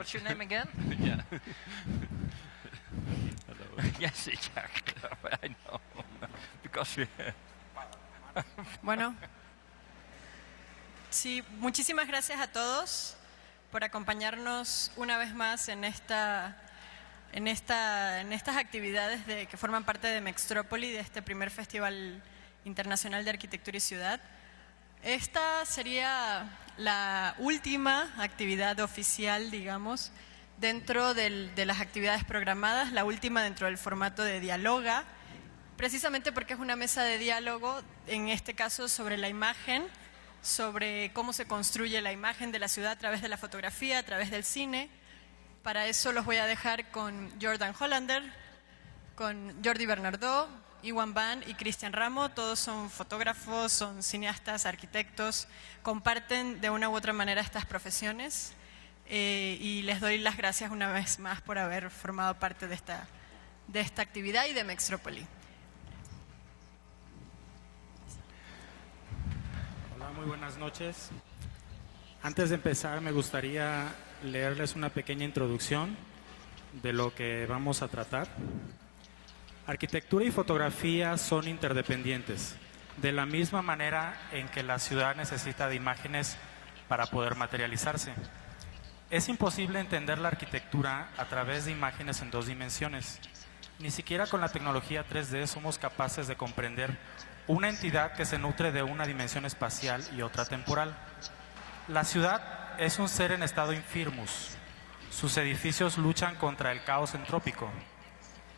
What's your name again? Yeah. Yes, Jack. I know. Because we... Bueno, sí, muchísimas gracias a todos por acompañarnos una vez más en estas actividades que forman parte de Mextrópoli, de este primer Festival Internacional de Arquitectura y Ciudad. Esta sería la última actividad oficial, digamos, dentro de las actividades programadas, la última dentro del formato de Dialoga, precisamente porque es una mesa de diálogo, en este caso sobre la imagen, sobre cómo se construye la imagen de la ciudad a través de la fotografía, a través del cine. Para eso los voy a dejar con Jordan Hollander, con Jordi Bernardó, Iwan Van y Cristian Ramo. Todos son fotógrafos, son cineastas, arquitectos, comparten de una u otra manera estas profesiones y les doy las gracias una vez más por haber formado parte de esta actividad y de Mextrópoli. Hola, muy buenas noches. Antes de empezar me gustaría leerles una pequeña introducción de lo que vamos a tratar. Arquitectura y fotografía son interdependientes, de la misma manera en que la ciudad necesita de imágenes para poder materializarse. Es imposible entender la arquitectura a través de imágenes en dos dimensiones. Ni siquiera con la tecnología 3D somos capaces de comprender una entidad que se nutre de una dimensión espacial y otra temporal. La ciudad es un ser en estado infirmus. Sus edificios luchan contra el caos entrópico.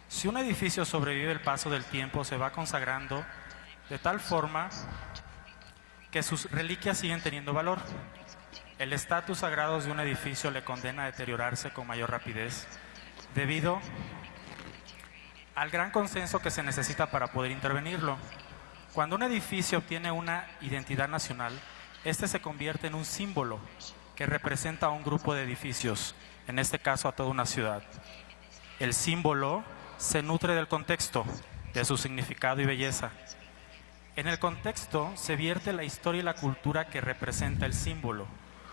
Si un edificio sobrevive el paso del tiempo, se va consagrando de tal forma que sus reliquias siguen teniendo valor. El estatus sagrado de un edificio le condena a deteriorarse con mayor rapidez, debido al gran consenso que se necesita para poder intervenirlo. Cuando un edificio obtiene una identidad nacional, este se convierte en un símbolo que representa a un grupo de edificios, en este caso a toda una ciudad. El símbolo se nutre del contexto, de su significado y belleza. En el contexto se vierte la historia y la cultura que representa el símbolo.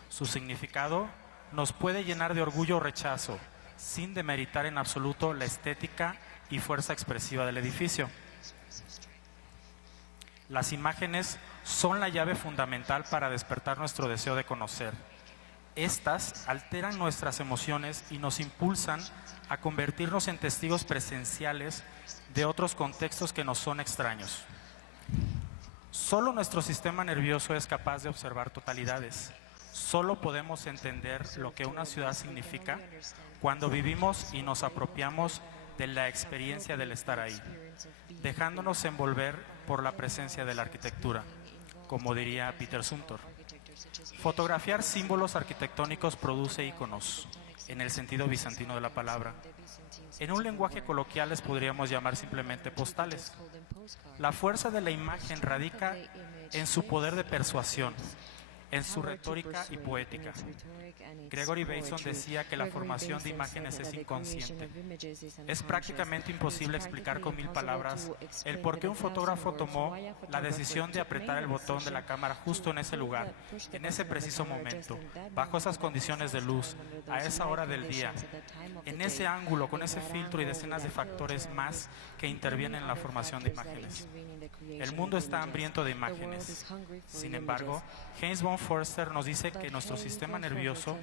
Su significado nos puede llenar de orgullo o rechazo, sin demeritar en absoluto la estética y fuerza expresiva del edificio. Las imágenes son la llave fundamental para despertar nuestro deseo de conocer. Estas alteran nuestras emociones y nos impulsan a convertirnos en testigos presenciales de otros contextos que nos son extraños. Solo nuestro sistema nervioso es capaz de observar totalidades. Solo podemos entender lo que una ciudad significa cuando vivimos y nos apropiamos de la experiencia del estar ahí, dejándonos envolver por la presencia de la arquitectura, como diría Peter Zumthor. Fotografiar símbolos arquitectónicos produce íconos, en el sentido bizantino de la palabra. En un lenguaje coloquial les podríamos llamar simplemente postales. La fuerza de la imagen radica en su poder de persuasión, en su retórica y poética. Gregory Bateson decía que la formación de imágenes es inconsciente. Es prácticamente imposible explicar con 1000 palabras el por qué un fotógrafo tomó la decisión de apretar el botón de la cámara justo en ese lugar, en ese preciso momento, bajo esas condiciones de luz, a esa hora del día, en ese ángulo, con ese filtro y decenas de factores más que intervienen en la formación de imágenes. El mundo está hambriento de imágenes. Sin embargo, James Bond Forster nos dice que nuestro sistema nervioso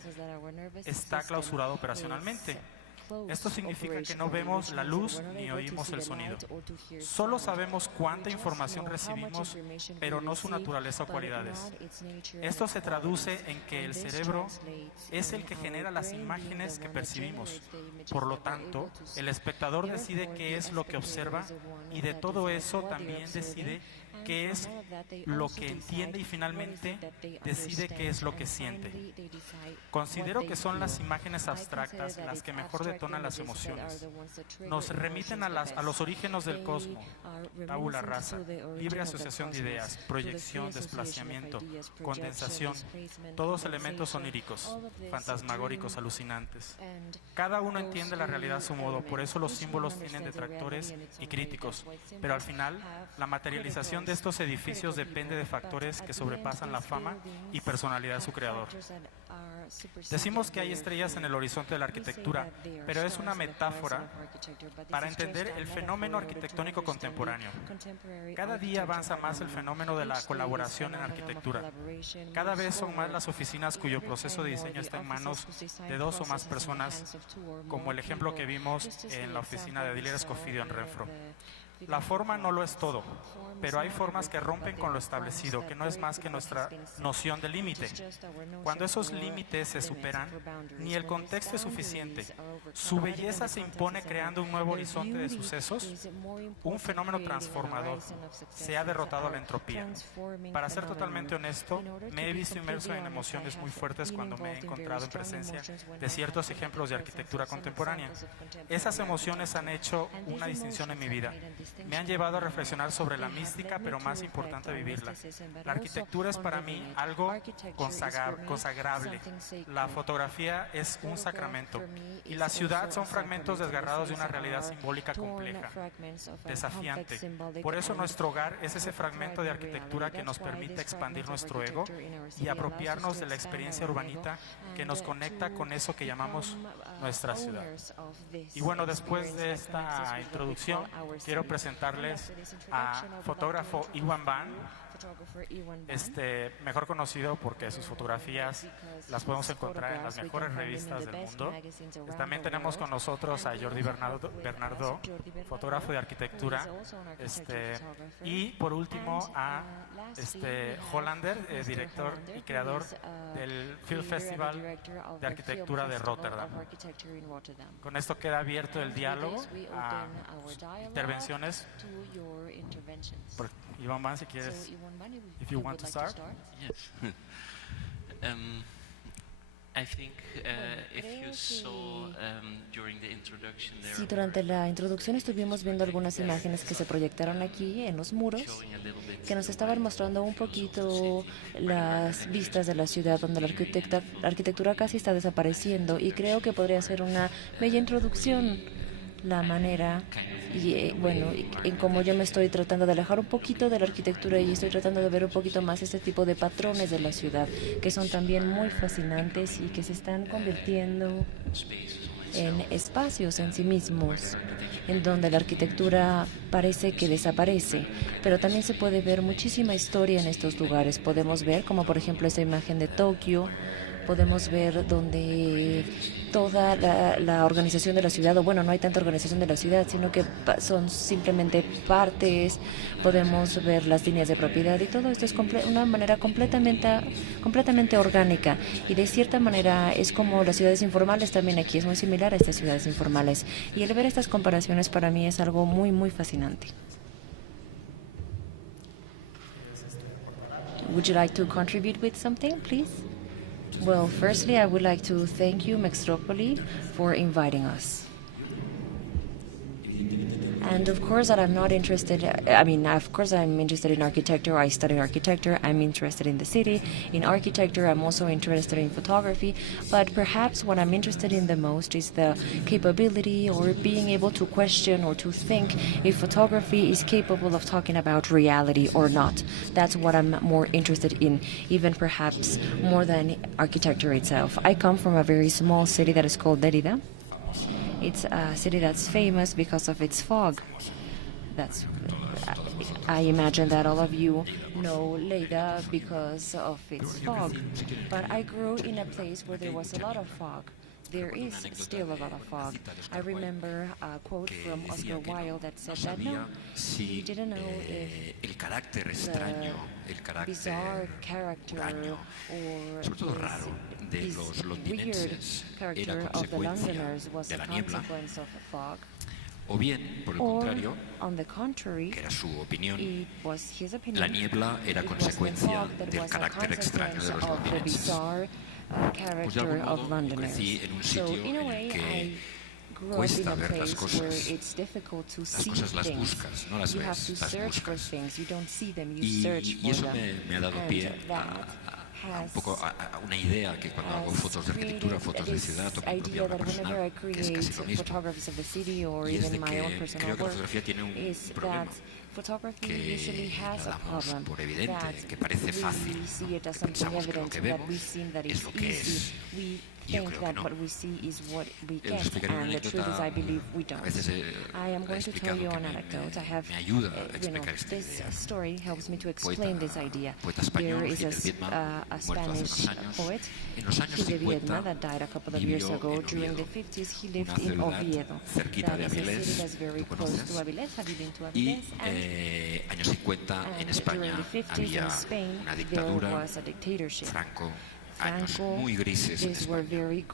está clausurado operacionalmente. Esto significa que no vemos la luz ni oímos el sonido. Solo sabemos cuánta información recibimos, pero no su naturaleza o cualidades. Esto se traduce en que el cerebro es el que genera las imágenes que percibimos. Por lo tanto, el espectador decide qué es lo que observa y de todo eso también decide qué es lo que entiende y finalmente decide qué es lo que siente. Considero que son las imágenes abstractas las que mejor detonan las emociones. Nos remiten a los orígenes del cosmos, tabula rasa, libre asociación de ideas, proyección, desplazamiento, condensación, todos elementos oníricos, fantasmagóricos, alucinantes. Cada uno entiende la realidad a su modo, por eso los símbolos tienen detractores y críticos, pero al final la materialización de estos edificios depende de factores que sobrepasan la fama y personalidad de su creador. Decimos que hay estrellas en el horizonte de la arquitectura, pero es una metáfora para entender el fenómeno arquitectónico contemporáneo. Cada día avanza más el fenómeno de la colaboración en arquitectura. Cada vez son más las oficinas cuyo proceso de diseño está en manos de dos o más personas, como el ejemplo que vimos en la oficina de Adilier Escofidio en Renfro. La forma no lo es todo, pero hay formas que rompen con lo establecido, que no es más que nuestra noción de límite. Cuando esos límites se superan, ni el contexto es suficiente. Su belleza se impone creando un nuevo horizonte de sucesos, un fenómeno transformador. Se ha derrotado la entropía. Para ser totalmente honesto, me he visto inmerso en emociones muy fuertes cuando me he encontrado en presencia de ciertos ejemplos de arquitectura contemporánea. Esas emociones han hecho una distinción en mi vida. Me han llevado a reflexionar sobre la mística, pero más importante vivirla. La arquitectura es para mí algo consagrable. La fotografía es un sacramento. Y la ciudad son fragmentos desgarrados de una realidad simbólica compleja, desafiante. Por eso nuestro hogar es ese fragmento de arquitectura que nos permite expandir nuestro ego y apropiarnos de la experiencia urbanita que nos conecta con eso que llamamos nuestra ciudad. Y bueno, después de esta introducción, quiero presentarles a fotógrafo Iwan Ban, mejor conocido porque sus fotografías las podemos encontrar en las mejores revistas del mundo. También tenemos con nosotros a Jordi Bernardo, fotógrafo de arquitectura, y por último a Hollander, director y creador del Film Festival de Arquitectura de Rotterdam. Con esto queda abierto el diálogo a intervenciones. Iwan Ban, si quieres, if you want to start. Yes. I think if you saw during the introduction there Sí, durante la introducción estuvimos viendo algunas imágenes que se proyectaron aquí en los muros, que nos estaban mostrando un poquito las vistas de la ciudad donde la arquitectura casi está desapareciendo, y creo que podría ser una bella introducción la manera y bueno, en cómo yo me estoy tratando de alejar un poquito de la arquitectura y estoy tratando de ver un poquito más este tipo de patrones de la ciudad que son también muy fascinantes y que se están convirtiendo en espacios en sí mismos, en donde la arquitectura parece que desaparece, pero también se puede ver muchísima historia en estos lugares. Podemos ver, como por ejemplo esta imagen de Tokio, podemos ver donde toda la organización de la ciudad, o bueno, no hay tanta organización de la ciudad, sino que son simplemente partes. Podemos ver las líneas de propiedad y todo esto es una manera completamente orgánica, y de cierta manera es como las ciudades informales también aquí, es muy similar a estas ciudades informales, y el ver estas comparaciones para mí es algo muy, muy fascinante. Would you like to contribute with something, please? Well, firstly, I would like to thank you, Mextropoli, for inviting us. And of course that I'm not interested, of course I'm interested in architecture. I study architecture. I'm interested in the city. In architecture, I'm also interested in photography. But perhaps what I'm interested in the most is the capability or being able to question or to think if photography is capable of talking about reality or not. That's what I'm more interested in, even perhaps more than architecture itself. I come from a very small city that is called Derrida. It's a city that's famous because of its fog. I imagine that all of you know Lleida because of its fog. But I grew in a place where there was a lot of fog. There is still a lot of fog. I remember a quote from Oscar Wilde that said that he didn't know if the bizarre character or this weird character of the Londoners was a consequence of fog. O bien, por el contrario, on the contrary, que era su opinión, it was his opinion, la niebla era consecuencia del carácter extraño de los londinenses. Pues de algún modo crecí en un sitio en el que cuesta ver las cosas. Las cosas las buscas, no las ves, las buscas. Y eso me ha dado pie a un poco a una idea que cuando hago fotos de arquitectura, fotos de ciudad o mi propia obra personal, que es casi lo mismo. Y es de que creo que la fotografía tiene un problema. que la damos por evidente, que parece fácil, ¿no? Que pensamos que lo que vemos es lo que es. Y yo creo que no. Os explicaré una anécdota. A veces he explicado que me ayuda a explicar esta idea. Poeta español, Gil del Viedma, muerto hace unos años. En los años 50 vivió en Oviedo, una ciudad cerquita de Avilés, tú conoces. Y años 50 en España había una dictadura, Franco, años muy grises en España. Y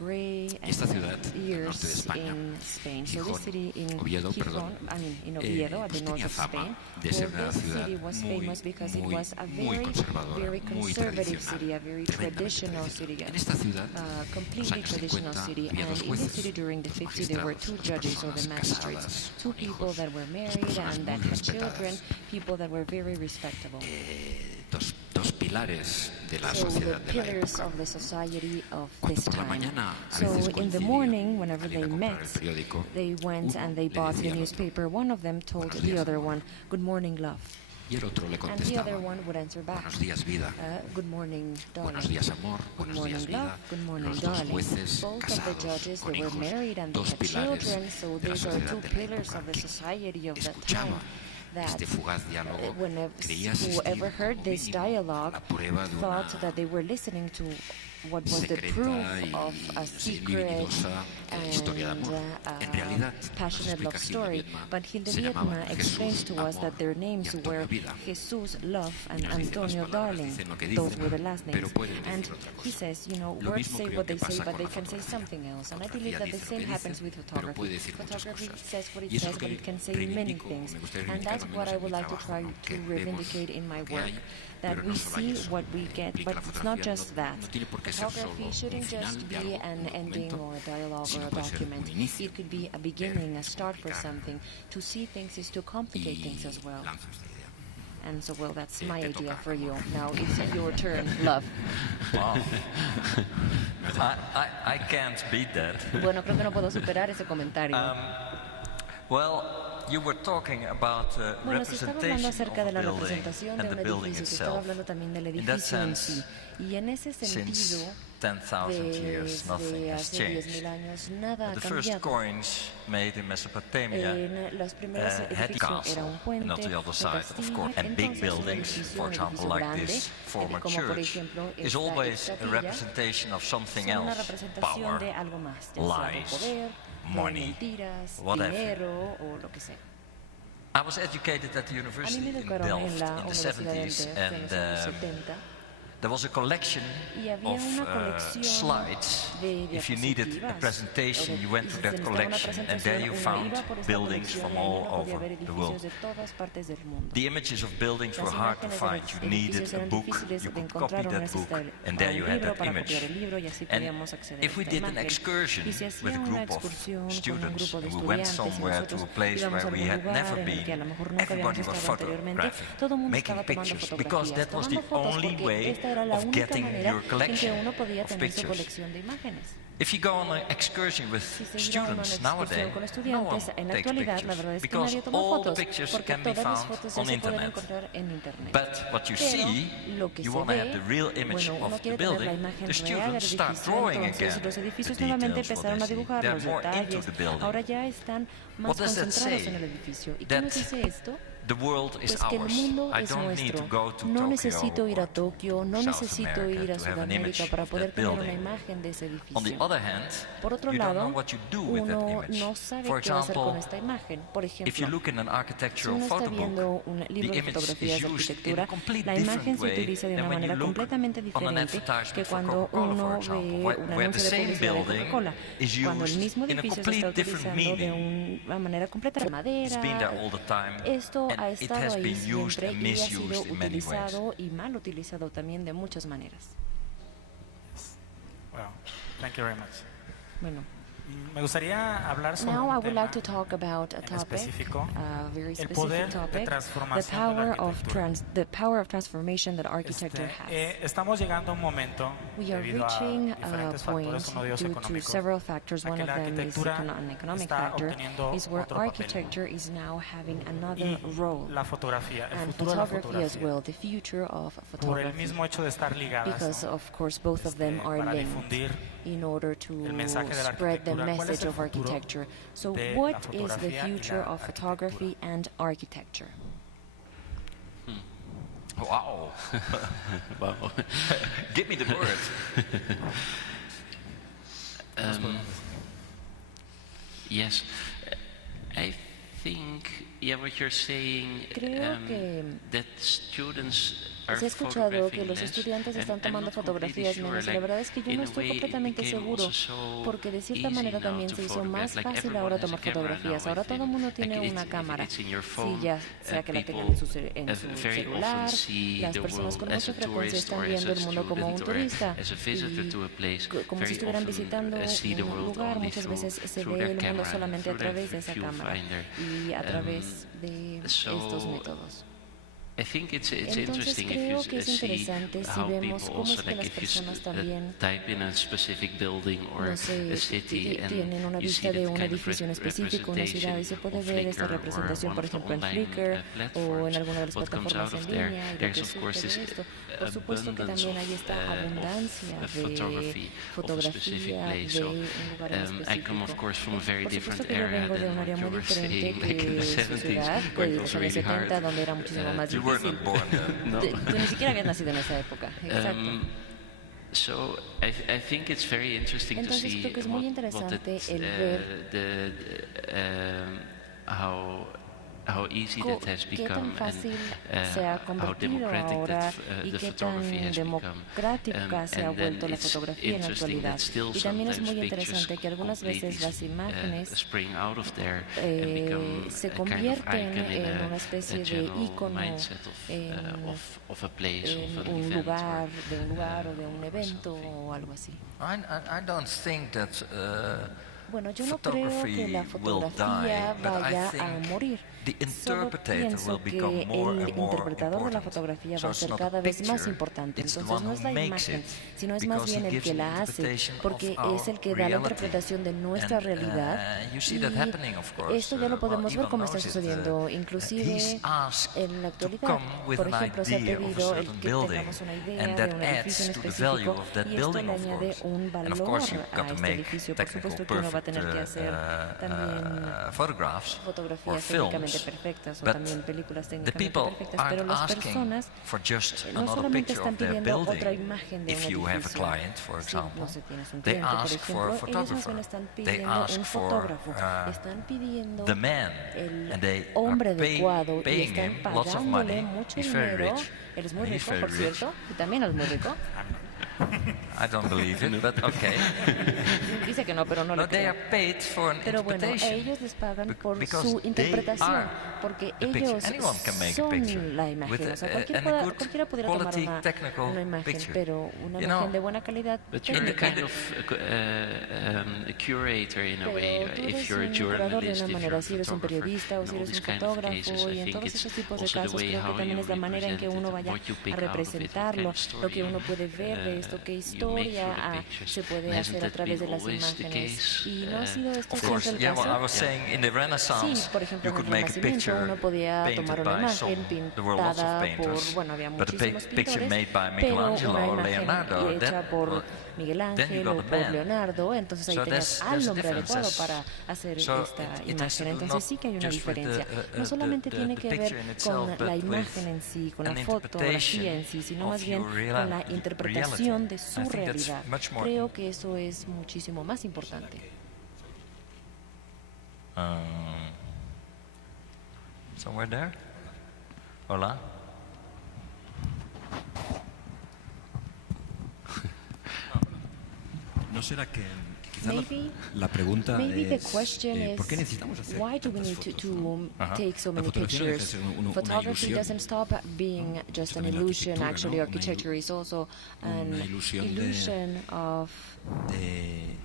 esta ciudad, al norte de España, Gijón, Oviedo, perdón, pues tenía fama de ser una ciudad muy conservadora, muy tradicional, tremendamente tradicional. En esta ciudad, en los años 50, había dos jueces, dos magistrados, dos personas casadas, con hijos, dos personas muy respetadas. Dos pilares de la sociedad de la época. Cuando por la mañana a veces coincidían al ir a comprar el periódico, uno le decía al otro, "Buenos días, amor", y el otro le contestaba, "Buenos días, vida", "Buenos días, amor", "Buenos días, vida". Los dos jueces casados con hijos, dos pilares de la sociedad de la época. Escuchaba este fugaz diálogo, creía asistir como mínimo a la prueba de una secreta y libidinosa historia de amor. En realidad, nos explica Gil de Viedma, se llamaban Jesús, Amor y Antonio Vida. Y nos dice, las palabras dicen lo que dicen, pero pueden decir otra cosa. Lo mismo creo que pasa con la fotografía. Fotografía dice lo que dice, pero puede decir muchas cosas. Y eso es lo que reivindico, me gustaría reivindicar al menos en mi trabajo, ¿no? Que vemos lo que hay, pero no solo hay eso. Y que la fotografía no tiene por qué ser solo un final, diálogo, un momento, sino puede ser un inicio, y lanzo esta idea. And so, well, that's my idea for you. Now it's your turn, love. Wow. I can't beat that. Bueno, creo que no puedo superar ese comentario. Well, you were talking about Bueno, se estaba hablando acerca de la representation representación de and un the building edificio, se estaba itself. hablando también del In that edificio en sense, sí. Y en ese sentido, since 10,000 years, nothing desde has hace changed. 10.000 años, nada ha The first cambiado. coins made in Mesopotamia En los primeros had edificios era un castle, puente, and on the other un side, of castillo, course, and big entonces un buildings, edificio, for un example, edificio like grande, this former como por church, ejemplo is esta always a capilla, representation of something son una else, representación power, de algo más, ya sea de lies, poder, de money, mentiras, whatever. dinero o lo que sea. I was educated at the A mí university me in educaron en Delft la in the Universidad de 70s, Delft en los años and 70 there was a collection y había of una colección slides. de If you needed a diapositivas. presentation, you went Y to si that se necesitaba una collection, and there you presentación, uno found iba por esta buildings colección from y ahí all uno podía over ver the world. edificios de todas partes del mundo. The images of buildings were Las hard to imágenes find. de You los needed edificios a eran book, difíciles you de could copy encontrar, uno that book, necesitaba and there un you had libro that para image. copiar el libro y así And podíamos acceder a if we esta did an imagen. excursion Y se with hacía a una group of excursión con un students, grupo de and we went estudiantes y somewhere to nosotros a place íbamos a where we algún had lugar never en el que a lo been, mejor nunca habíamos everybody was estado anteriormente, photographing, todo el mundo making estaba tomando pictures, because fotografías, that was the tomando fotos only porque way esta era la of única getting manera your en que collection uno podía of tener su pictures. colección de imágenes. If you go on an excursion with Si se iba a una students excursión nowadays, con no one estudiantes, en la takes actualidad la pictures verdad es que because nadie toma all the fotos pictures porque can be todas las found fotos ya on se pueden internet. encontrar en internet. But what you Pero see, lo que you se want to ve, have the real image bueno, uno of the quiere tener la building. imagen The real del students start edificio, drawing entonces again los the edificios nuevamente details, what empezaron they a see. dibujar They're los more into detalles, the building. ahora ya están más What does that concentrados say? en el edificio. ¿Y qué That nos dice esto? The world is Pues que el ours. mundo I es don't need to nuestro. go to No Tokyo necesito ir a or to Tokio, no South necesito America ir a to have an Sudamérica image para of poder that tener una building. imagen de ese On the edificio. other hand, Por otro you don't lado, know what you do with that uno image. no sabe For qué va a hacer con example, esta imagen. Por if you ejemplo, look in an si architectural uno está photo viendo book, un the libro de image fotografías is de used in arquitectura, a complete la imagen different se way utiliza de than una when you manera look completamente on an diferente advertisement que for cuando Coca-Cola, uno for example, ve un where the anuncio de same publicidad de building Coca-Cola, is cuando el used mismo in a edificio se está complete different utilizando de meaning. una manera completa de It's been there all madera. the time, Esto ha and it estado has ahí been used siempre and y ha sido misused in many ways. utilizado y mal utilizado también de muchas maneras. Well, thank you very much. Bueno, Me gustaría hablar sobre Now I un would tema like to talk about a en topic, específico, a very el poder specific de topic, transformación de la arquitectura. the power of transformation that architecture has. Estamos llegando a un momento, We are debido a reaching a diferentes point factores, uno de ellos due to económicos, several factors. a One que of la them is arquitectura an economic está factor, obteniendo is where otro papel. architecture is now having another Y role. la fotografía, el And futuro de la photography as fotografía, well, the future of por el photography. mismo hecho de estar ligadas, Because ¿no? of course both of them are para linked difundir in order to el mensaje de la spread the arquitectura. ¿Cuál es message el of futuro architecture. So de what la is the fotografía y future la of photography and architecture? Wow. Wow. Give me the word. Yes, I think, yeah, what you're saying, Creo que that students are he escuchado que photographing los less, estudiantes and están I'm tomando not completely fotografías sure, menos. Y like, la verdad es que yo in no a estoy way, it completamente became seguro, also so porque de cierta easy manera now también to se hizo más photograph, like, fácil everyone ahora has a tomar camera fotografías. now, I Ahora todo el think. mundo Like, tiene una if cámara. it's in your Sí, phone, ya sea que la tengan people en su very celular, often see las the personas world con as mucha a frecuencia tourist están or as viendo a el mundo como un student or turista as a visitor to a place. como si Very estuvieran often, visitando see the un world lugar. only Muchas veces se through ve their el mundo camera, solamente a through their través de esa cámara viewfinder. y a través de estos métodos. I think it's Entonces interesting creo if que you es see interesante si how vemos people cómo also es que like las if you personas también type in a specific building or no sé, a city and tienen una you vista see de that un kind of edificio en específico, una ciudad, y se puede on ver esta Flickr or representación, one por of the ejemplo, en online, Flickr o en platforms. alguna de las What comes plataformas out en of there, línea, y lo there's que of course surge this de esto. Por supuesto que también hay esta abundancia de fotografía de un lugar en I come of específico. course from a very Por different supuesto que yo area vengo de than un área what you muy were diferente saying, like in the que su 70s, ciudad, where de it los was años really 70, hard. donde era muchísimo más You were difícil. not born then. No. Tú ni siquiera habías nacido en esa época. Exacto. So I think it's very interesting to Entonces see creo que es muy interesante el ver how easy that has qué tan become fácil and se ha how convertido democratic ahora that y the qué tan photography has become. democrática se ha And then vuelto la it's fotografía en la interesting actualidad. that still Y también es sometimes muy pictures interesante que algunas veces completely las imágenes spring out of there and become se a kind of convierten icon in en una especie de general ícono mindset of a place, en of an un event, lugar, or, de un lugar o de un evento something. o algo así. I don't think that Bueno, yo no creo que la photography will fotografía die, but I vaya a think morir. the Solo interpretator pienso will que become more el and more interpretador de la important. fotografía So va a it's ser not a cada vez más picture, importante. it's the Entonces one no es who la makes imagen, it, sino es más because bien he el gives que an la hace, interpretation porque of es el que our da la reality. interpretación de nuestra And, realidad. you see Y that happening, of course. esto ya lo podemos Well, ver como Ivan está knows it, sucediendo. Inclusive he's asked en la to actualidad, come with por an ejemplo, se ha idea of a pedido el certain que building, tengamos una idea and de that un edificio en adds to the value específico, of that y esto building, le of añade course. un And valor of course you've a got to este make edificio. Por technical supuesto que uno va a perfect tener que hacer también photographs or fotografías técnicamente films, perfectas o but también películas the técnicamente people perfectas, pero aren't las asking personas for just no another solamente picture están of their pidiendo otra building. imagen de un If you have a edificio. client, for Si example, no sé, tienes un they cliente, por ask for a ejemplo, ellos más bien photographer. están They pidiendo ask un for fotógrafo, están pidiendo the man, el and they hombre are adecuado y paying están him lots of pagándole money. mucho He's very dinero. rich. Eres muy He's rico, very por rich. cierto, y también eres muy rico. I don't believe it, but okay. Dice que no, pero no No, le they creo. are paid for an Pero bueno, a interpretation. ellos les pagan por Because su they interpretación, are porque the picture. ellos Anyone can make a son picture la imagen. with O sea, and a good cualquiera pudiera tomar quality technical una imagen, picture. pero una You imagen know, de buena calidad But you're a técnica. kind of a curator in a Pero way, tú if eres you're a un curador de journalist, una if manera, you're a si eres un photographer, periodista o in si all eres un these kind of fotógrafo, cases, y I en think todos it's esos tipos de also the casos way creo que how también you es la manera en que represent uno it, vaya what you pick a out of it, what kind representarlo, of story lo que uno puede ver de esto, qué you make historia through the pictures. se puede And hasn't hacer a that través de been las always the imágenes. case? Y no ha sido esto Of siempre course, el yeah. caso. Well, I was saying in the Sí, Renaissance, por ejemplo, you en el could make a Renacimiento picture uno podía tomar painted una by some. imagen There were lots of pintada painters, por, bueno, había but a muchísimos picture pintores, made by pero Michelangelo una or imagen Leonardo, hecha that, por well, Miguel then you Ángel got o a por man. Leonardo, entonces ahí So tenías there's al hombre differences. adecuado para hacer So esta it has to imagen. do Entonces not sí que hay una just with diferencia. No the solamente tiene que picture ver in itself, con but la with imagen en sí, con la an fotografía interpretation en sí, sino of más bien your con la reality. interpretación de I su think that's realidad. much more Creo que eso es muchísimo más importante. Somewhere there? Hola? ¿No será que quizá Maybe- la pregunta Maybe the es question ¿por qué is, necesitamos hacer why do we tantas need fotos, to no? take so La many fotografía no deja de pictures? ser una Photography ilusión. doesn't stop being just an también la illusion. arquitectura, Actually, ¿no? architecture is also an una ilusión illusion of de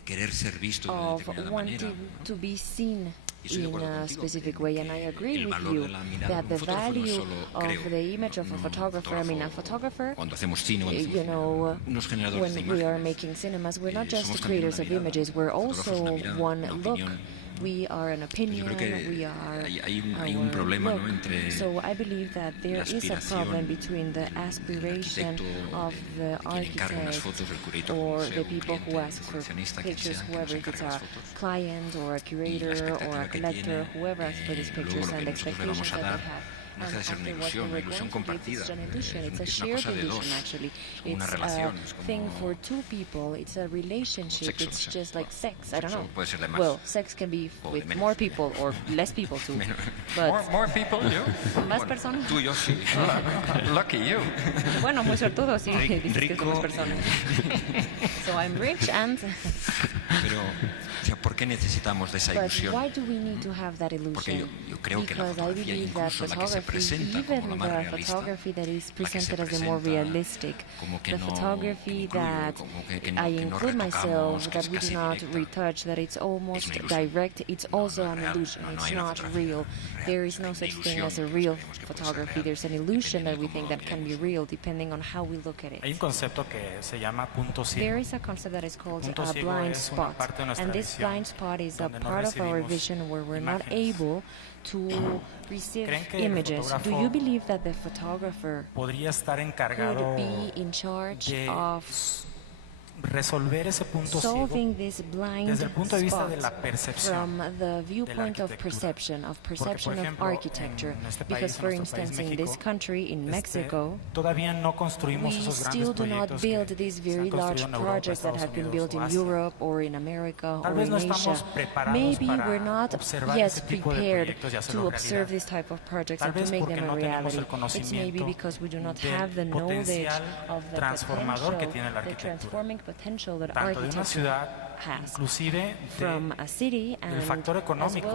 querer ser visto de una of determinada manera, wanting to be seen Y estoy de in acuerdo a contigo specific que way, and I agree el with valor you de la mirada that de the un fotógrafo no es value solo, of creo, the image of a un photographer, I mean a photographer, cuando hacemos cine, cuando you hacemos know, unos generadores de when we are imágenes. making cinemas, we're not just Somos también creators una of mirada, images, we're fotógrafos also una mirada, one una look. opinión. We are an Yo opinion, creo que we are hay un our problema, ¿no?, look. entre So I believe that there la is a aspiración problem between the del aspiration arquitecto, of the de quien encarga unas architect fotos, del curator, or museo, the un people who cliente, ask un for coleccionista, quien pictures, sea, que whoever, nos if it's encarga a las fotos. client or a curator or a expectativa que collector, tiene, whoever asks for these luego pictures, lo and que the nosotros le vamos expectations a that dar they have. no deja de ser una And after ilusión, what una we're ilusión going to give, compartida. it's an illusion, it's a Es una shared cosa de illusion dos, actually. como una It's relación, a es como thing for two people, it's a relationship, sexo, it's no sé. just like sex, I don't Sexo know. puede ser de más Well, sex can be o de with menos. more people or less people too. But More people, you? más personas. Tú y yo sí. Lucky you. Bueno, muy suertudo si dices que rico. somos personas. So I'm rich and... Pero, o sea, ¿por qué necesitamos de esa But ilusión? why do we need to have that Porque illusion? yo creo que la Because I fotografía, believe that incluso la que se photography, presenta como even la más the realista, photography that is la que se presented as the more presenta realistic, como que the no- photography que no incluye, that como que no- I que no include retocamos, myself, que es that we do casi not directa. retouch, that it's almost Es una ilusión. direct, it's No, also no es an real. illusion, No, no it's hay una not fotografía real. real. There is no Hay una such thing ilusión as a que real sabemos que puede ser photography. real, There's an illusion depende that de we cómo think lo that can be miremos. real depending on how we look at Hay un it. concepto que se llama punto There ciego. is a concept that is called Punto a ciego blind es una spot, parte de nuestra and this visión blind spot is a donde no part of our recibimos vision where we're not imágenes. able to receive ¿Creen que el images. Do fotógrafo you believe that the photographer Podría estar could encargado be in charge de of resolver ese punto ciego solving this blind desde el punto de vista spot de la percepción from the viewpoint of arquitectura. perception, of Porque, perception por ejemplo, of architecture? en este Because, país, for en nuestro país, instance, in this México, country, in Mexico, todavía no construimos we esos grandes still do not proyectos build que these se very han large construido en Europa, projects that Estados have been Unidos built o in Asia. Europe or in America Tal or vez in no Asia. estamos preparados Maybe para we're not observar yet ese tipo de prepared proyectos y hacerlo to observe realidad. this type of projects Tal and to vez make porque them a no tenemos reality. el It's maybe conocimiento because we do not del have the knowledge potencial of the transformador que potential, tiene la the arquitectura. transforming potential that Tanto de una architecture ciudad, has. inclusive From a city and del factor as económico,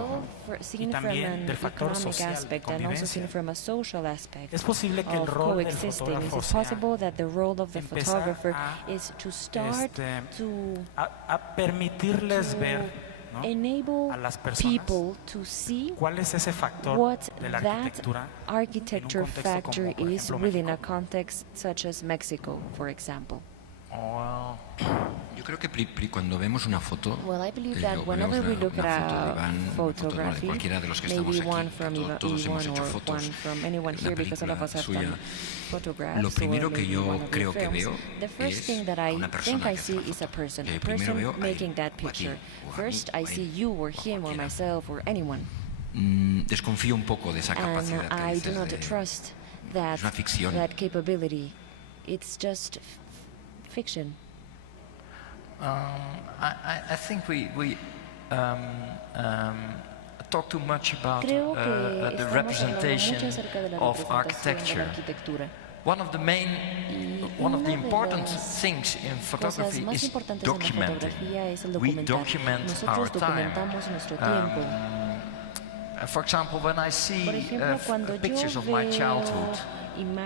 well y seen from también an del factor economic social, aspect and also convivencia. seen from a social aspect Es posible que el of rol del coexisting. Is fotógrafo it sea possible that the role of the empezar photographer a, is to start to a permitirles ver, ¿no?, enable a las personas people to see cuál es ese factor what de la that arquitectura architecture en un contexto factor como, por is ejemplo, within a México. context such as Mexico, for example? Yo creo que cuando vemos una foto, Well, I believe that o whenever we vemos look una foto de at Iván, a una foto de photography, cualquiera de los que maybe estamos one aquí, from todos hemos Ivan hecho or fotos, one from anyone una here, because all of película us have suya. done photographs. Lo primero or que maybe yo one of your creo que films. veo The first es thing that I una think persona I que hace see la is a foto. person, Que a primero veo person a él, making that o a ti, picture. o a mí, First, o I a see él, you or o a him or cualquiera. myself or anyone. Desconfío un poco de esa And capacidad que I do dices not de... trust that, es una ficción. that capability. It's just fiction. I think we talk too much about Creo que the estamos hablando representation mucho acerca de la of representación de la architecture. arquitectura. One of the una de important las things in Cosas photography más is importantes en la documenting. fotografía es el We documentar. document Nosotros our time. documentamos nuestro tiempo. For example, when I see Por ejemplo, cuando pictures yo of my veo childhood,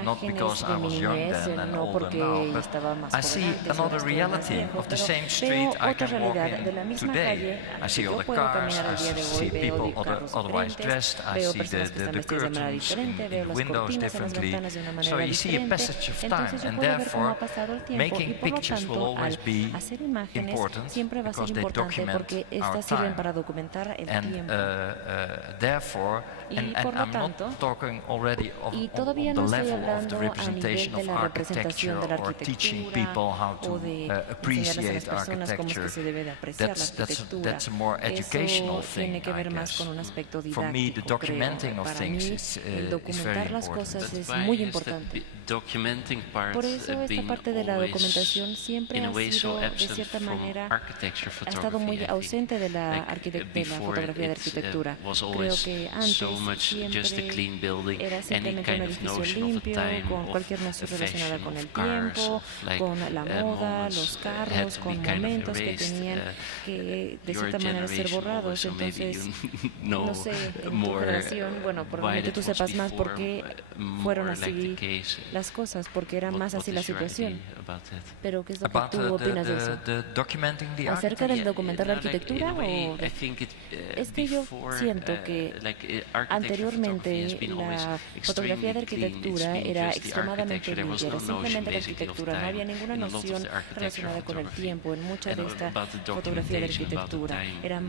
not because imágenes I de was mi young niñez, then and no older porque now, but estaba más I see joven antes o another estoy más reality viejo, of the pero same veo street I otra can walk realidad de la in misma today. calle I see que all yo the puedo cars, caminar el I día de see hoy, veo people carros otherwise diferentes, dressed, I veo see personas que están the vestidas de manera curtains diferente, veo in las windows cortinas en las differently. ventanas de una So manera you see a diferente. passage of time, Entonces yo and puedo ver cómo ha therefore pasado el tiempo y making por lo pictures will tanto always al be hacer imágenes important siempre va a ser because they importante document porque our estas sirven time. para documentar el And tiempo. therefore, Y and por lo I'm not tanto, talking already of y on todavía the no estoy level of hablando the a nivel representation de of la architecture representación de la or teaching arquitectura people how o to de enseñarles a las appreciate personas cómo es que architecture. se debe de apreciar la arquitectura. That's a more educational Eso thing, tiene que ver I más guess. con un aspecto For me, the didáctico, documenting creo. of Para things mí, is el very documentar las important. cosas That's es why muy is the importante. documenting part Por eso esta been parte de la always documentación siempre in a ha way sido, so de absent cierta from manera, architecture ha estado photography, muy I think. ausente de la, Like, de la before fotografía de it, arquitectura. was Creo always que antes so much just a clean building, era any simplemente kind un of edificio notion of a limpio, time, con of cualquier noción a relacionada fashion, con el of cars, tiempo, of like, con la moda, moments los had carros, to be con kind of momentos que erased. tenían que de Your cierta manera ser generation borrados. also, maybe Entonces, you know no sé, en tu more generación, bueno, why probablemente it tú was sepas más before, porque more fueron like así the case las las cosas, porque era más así la situación. Pero ¿qué es lo que About tú opinas de eso? the documenting the ¿Acerca del architecture? documentar la arquitectura? O es que yo siento que anteriormente la fotografía de arquitectura era extremadamente limpia, era simplemente la arquitectura, no había ninguna noción relacionada con el tiempo en mucha de esta fotografía de arquitectura. Era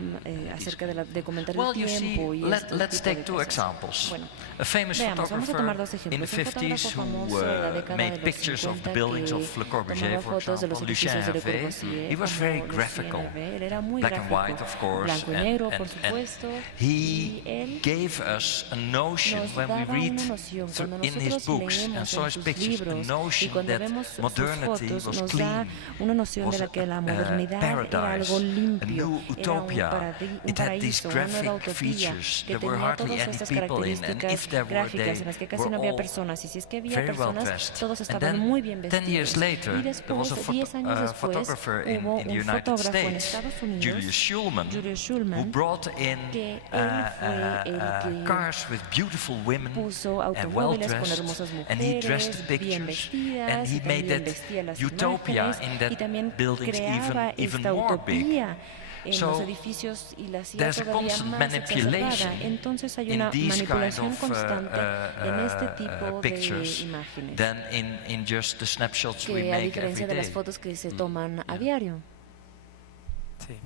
acerca de documentar el tiempo y este Let's tipo de take two cosas. examples. Bueno, A famous veamos, vamos a tomar dos photographer in the ejemplos. Un 50s fotógrafo who famoso de la década made de los pictures of the 50 buildings que of Le Corbusier, tomaba for fotos de los example, Lucien edificios de Le Hervé. Corbusier, He was como very Lucien graphical, Hervé. Él era muy black and gráfico, white, of course, blanco y negro, por supuesto, y he él gave us a notion nos when we daba read una noción cuando in his nosotros books and leemos saw en his sus pictures, a libros y notion cuando that vemos sus modernity fotos was nos da clean, una noción de was la que la a modernidad era paradise, algo a limpio, new era un utopia. un It had these paraíso, una nueva graphic utopía features. que There were tenía hardly todas any estas people in, and if características there were, gráficas they en las que casi were no había all personas, y si es que había very well personas, dressed. todos And estaban then muy bien 10 vestidos. years later, Y there was después, a 10 años después, photographer in hubo the un United fotógrafo en States, Estados Unidos, Julius Schulman, Julius who Schulman, brought in que él fue el que cars with beautiful women puso and well automóviles con dressed, hermosas and he dressed mujeres, the bien pictures, vestidas, and he y made también that vestía las utopia imágenes, in y that también buildings creaba even esta more big. utopía en So, los edificios y la hacía there's a todavía constant más exacerbada. manipulation Entonces hay in una these manipulación kind of constante en este tipo de pictures imágenes, than in just the snapshots we que a make diferencia every de las day. fotos que se toman a diario. Sí.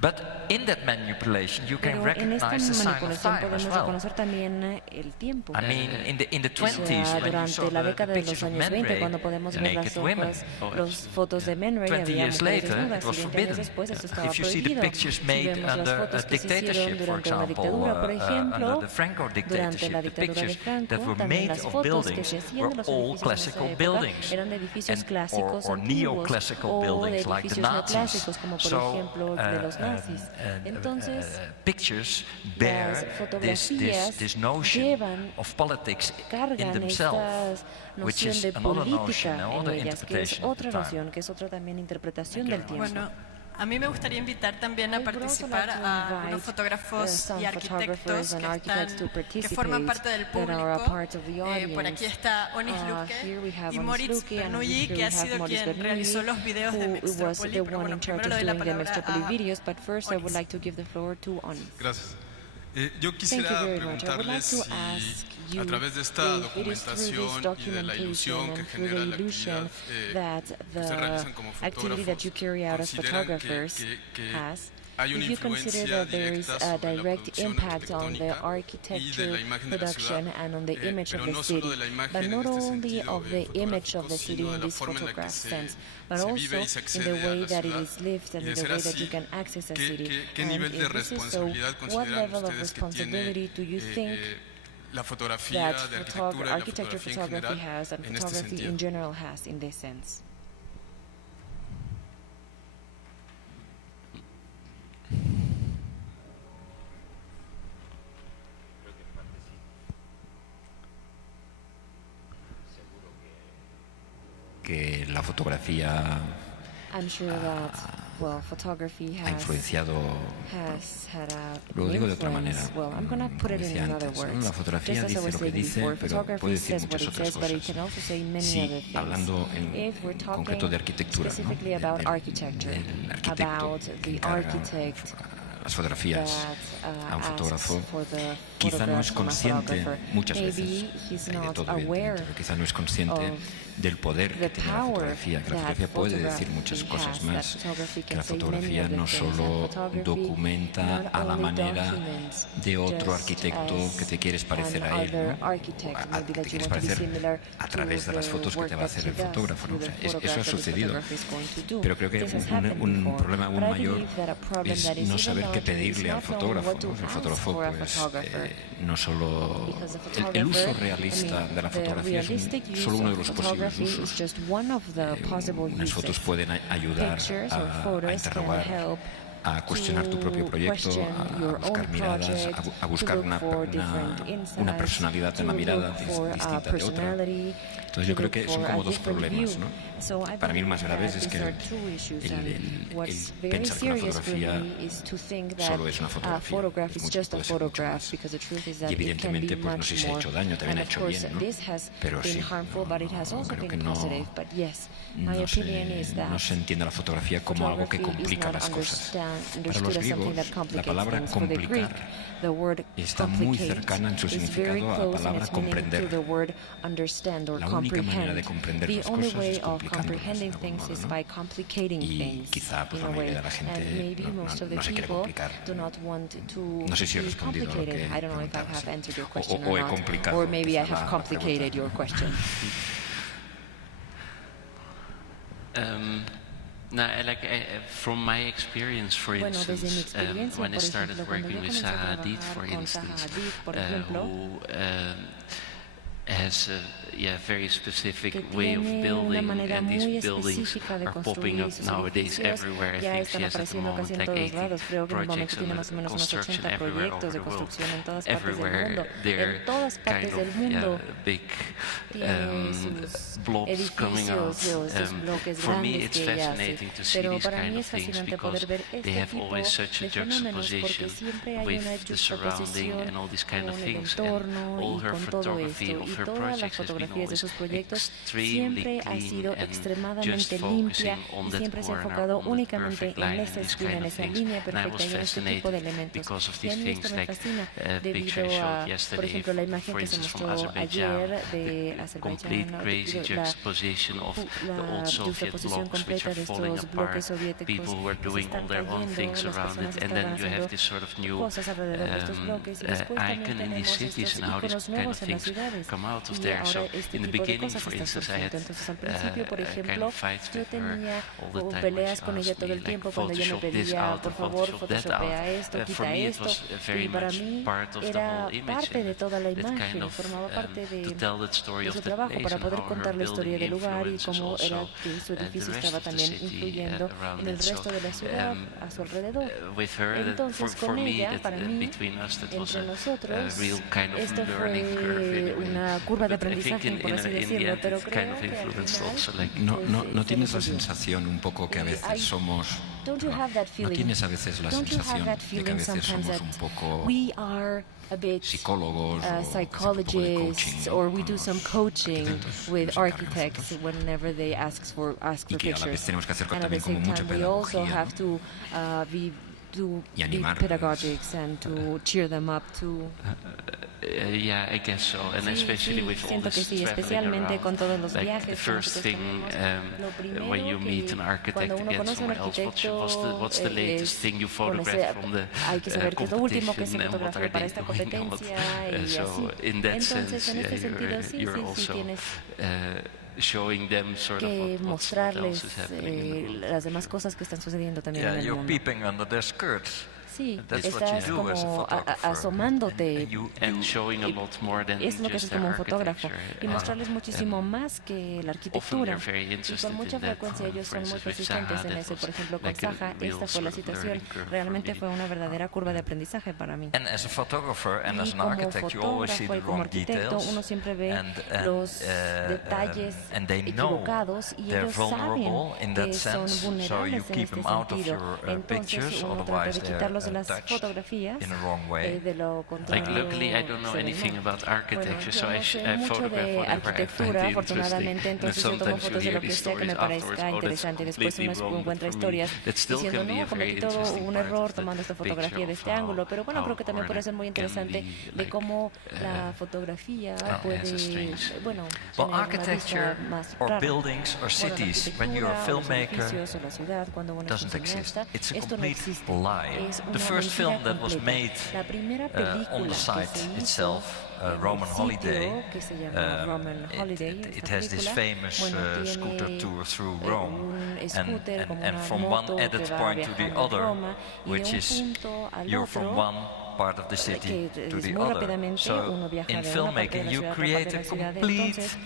But in that manipulation, you can Pero en esta recognize the sign of manipulación time as podemos well. reconocer también el tiempo. I mean, in the O 20s, sea, when you saw durante la the década de pictures los of años Man 20, Ray, cuando podemos the ver naked las women, las fotos de Man Ray, 20 había years mujeres later, desnudas, it was y 20 años forbidden. después esto estaba If you see the prohibido. pictures Si made vemos las under a fotos que se hicieron dictatorship, for durante una example, dictadura, por ejemplo, under the Franco durante dictatorship, la the dictadura de pictures Franco, that were también made las of fotos que buildings se hacían were de los all edificios en esa classical época buildings, eran de edificios clásicos or antiguos, neoclassical o de buildings like the edificios Nazis. neoclásicos, como por ejemplo de los nazis. Entonces, pictures bear las fotografías this notion llevan, of politics in cargan themselves, esta which noción is de another notion, política en another ellas, que es interpretation of the otra time. noción, que es otra también interpretación del tiempo. Bueno, a mí me gustaría invitar también a I would also participar like to a invite, unos fotógrafos some y arquitectos photographers and architects to que forman parte del participate, that are a público. part of the Por audience. aquí está Onis Here we Luque have y Onis Moritz Luque, and Bernoulli, here que we ha have sido Moritz quien realizó los videos de who was Mextrópoli. the Pero one bueno, in charge primero of le doy la doing the palabra Mextrópoli a videos, but first I would Onis. like to give the floor to Onis. Gracias. Yo Thank you quisiera very much. I would like preguntarles to si ask you a través de esta if it is through this documentación y de la ilusión documentation que and through genera the la illusion actividad that que ustedes realizan como the activity that you fotógrafos, carry out as consideran photographers que has, hay una if you consider influencia that there is directa a sobre la direct producción impact on the arquitectónica y de architecture la imagen de la production ciudad, and on the image of pero the no city, solo de la imagen but en not este only sentido of the image of the fotográfico, city sino de in la this forma en la que photograph se sense, but vive also y se in accede the a way la that it ciudad. is lived and Y in de the ser way that así, you can access a city. ¿qué And nivel de if this is so, responsabilidad what consideran level of ustedes que tiene responsibility do you think la fotografía that de arquitectura y la architecture fotografía en photography general has and en este photography sentido? in general has in this sense? Que la fotografía I'm sure that, well, photography ha influenciado, has had a lo digo de otra manera, influence. Well, I'm gonna put como it in decía another antes, ¿no? words. La fotografía Just as I dice was lo que saying dice, before, pero photography puede decir says what muchas it otras says, but it cosas. can also say many Si other things. hablando If we're en talking concreto de arquitectura, ¿no? specifically about architecture, del arquitecto about que the encarga architect las fotografías that a un fotógrafo, asks for the quizá no es photographs from a consciente photographer. muchas Maybe veces, he's hay de not todo aware evidentemente, pero quizá no es consciente of del poder que the tiene la power fotografía, que la that fotografía puede decir photography muchas cosas has, más, that photography que la can say many fotografía other no things, solo that photography documenta not a la only manera documents de otro just arquitecto as que te quieres parecer a él, another ¿no? architect, maybe Que that te you quieres want to be parecer similar a través de las to fotos the que te va a work hacer that el he does, fotógrafo, ¿no? through O the sea, eso ha photographs that the sucedido, photographer is going to do. pero creo que This has happened un before, problema aún but I mayor believe that a problem es that is no even saber qué larger is pedirle al not knowing fotógrafo, what to ¿no? El ask fotógrafo, for a pues, photographer. no solo Because the el uso photographer, realista I mean, de la the fotografía es realistic use solo uno de of los posibles photography is usos. just one of the possible Unas fotos uses. pueden ayudar Pictures or a photos can interrogar, help a cuestionar tu propio to proyecto, question a your buscar own miradas, project, a buscar to look for different insights, una personalidad, to una mirada look for a distinta de otra. personality, Entonces yo to creo look que son for a como dos different problemas, view. ¿no? para mí el más grave es que el pensar que una fotografía solo es una fotografía, es mucho, puede ser mucho más. Y evidentemente pues no sé si ha hecho daño, también ha hecho bien, ¿no? Pero sí, creo que no se entiende la fotografía como algo que complica las cosas. Para los griegos, la palabra complicar está muy cercana en su significado a la palabra comprender. La única manera de comprender las cosas es complicándolas de algún modo, ¿no? Y quizá pues, la mayoría de la gente no se quiere complicar. No sé si he respondido a lo que preguntabas. O he complicado. Or maybe I have complicated your question. No, from my experience, for instance, when I started working with Zaha Hadid, for instance, who has a very specific way of building, and these buildings are popping up nowadays everywhere. I think she has at the moment like 80 projects under construction everywhere over the world. Everywhere there are kind of big blobs coming out. For me it's fascinating to see these kind of things because they have always such a juxtaposition with the surrounding and all these kind of things. And all her photography of her projects has been always extremely clean and just focusing on that corner, on the perfect line and these kind of things. And I was fascinated because of these things, like picture I showed yesterday, for instance, from Azerbaijan, the complete crazy juxtaposition of the old Soviet blocks which are falling apart, people who are doing all their own things around it, and then you have this sort of new icon in these cities and how these kind of things come out of there. So in the beginning, for instance, I had kind of fights with her all the time when she asked me, like, Photoshop this out or Photoshop that out. For me, it was very much part of the whole image, and it kind of to tell that story of the place and how her building influences also the rest of the city around it. So with her, for me, between us, that was a real kind of learning curve. But I think in the end, it kind of influenced also. Like, ¿No tienes la sensación un poco que a veces somos... ¿No tienes a veces la sensación de que a veces somos un poco psicólogos psychologists, or we do some coaching with architects whenever they ask for pictures, and at the same time we also have to be pedagogics and to cheer them up to... Yeah, I guess so, and especially with all this traveling around. Like the first thing when you meet an architect again somewhere else, what's the latest thing you photographed from the competition, and what are they doing? So in that sense, you're also showing them sort of what else is happening. Las demás cosas que están sucediendo también en el mundo. You're peeping under their skirts. Sí, estás como asomándote. Es lo que haces como un fotógrafo. Y mostrarles muchísimo más que la arquitectura. Y con mucha frecuencia ellos son muy persistentes en eso. Por ejemplo, con Zaha, esta fue la situación. Realmente fue una verdadera curva de aprendizaje para mí. Y como fotógrafo y como arquitecto, uno siempre ve los detalles equivocados y ellos saben que son vulnerables en este sentido. Entonces uno trata de quitarlos de las fotografías, de lo contrario. Like, luckily, I don't know anything about architecture, so I mucho de arquitectura, afortunadamente, entonces yo tomo fotos de lo que sea que me parezca interesante. Después uno encuentra historias diciendo, no, cometí todo un error tomando esta fotografía de este ángulo, pero bueno, creo que también puede ser muy interesante de cómo la fotografía puede, bueno, architecture or buildings or cities, when you're a filmmaker, doesn't exist. It's a complete lie. The first film that was made on the site itself, Roman Holiday, it has this famous scooter tour through Rome, and from one added point to the other, which is you're from one part of the city to the other. So in filmmaking you create a complete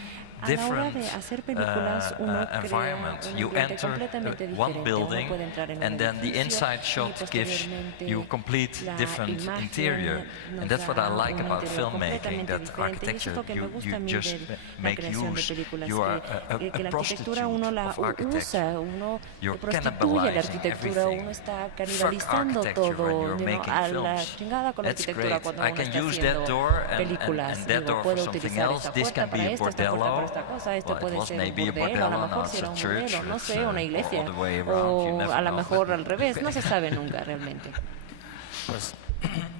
different environment. You enter one building, and then the inside shot gives you a complete different interior. And that's what I like about filmmaking, that architecture, you just make use. You are a prostitute of architecture. You're cannibalizing everything. Fuck architecture when you're making films. That's great. I can use that door and that door for something else. This can be a bordello. Well, it was maybe a bordello, now it's a church. It's all the way around. You never a lo mejor al revés, no se sabe nunca realmente. Pues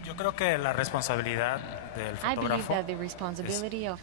yo creo que la responsabilidad del fotógrafo es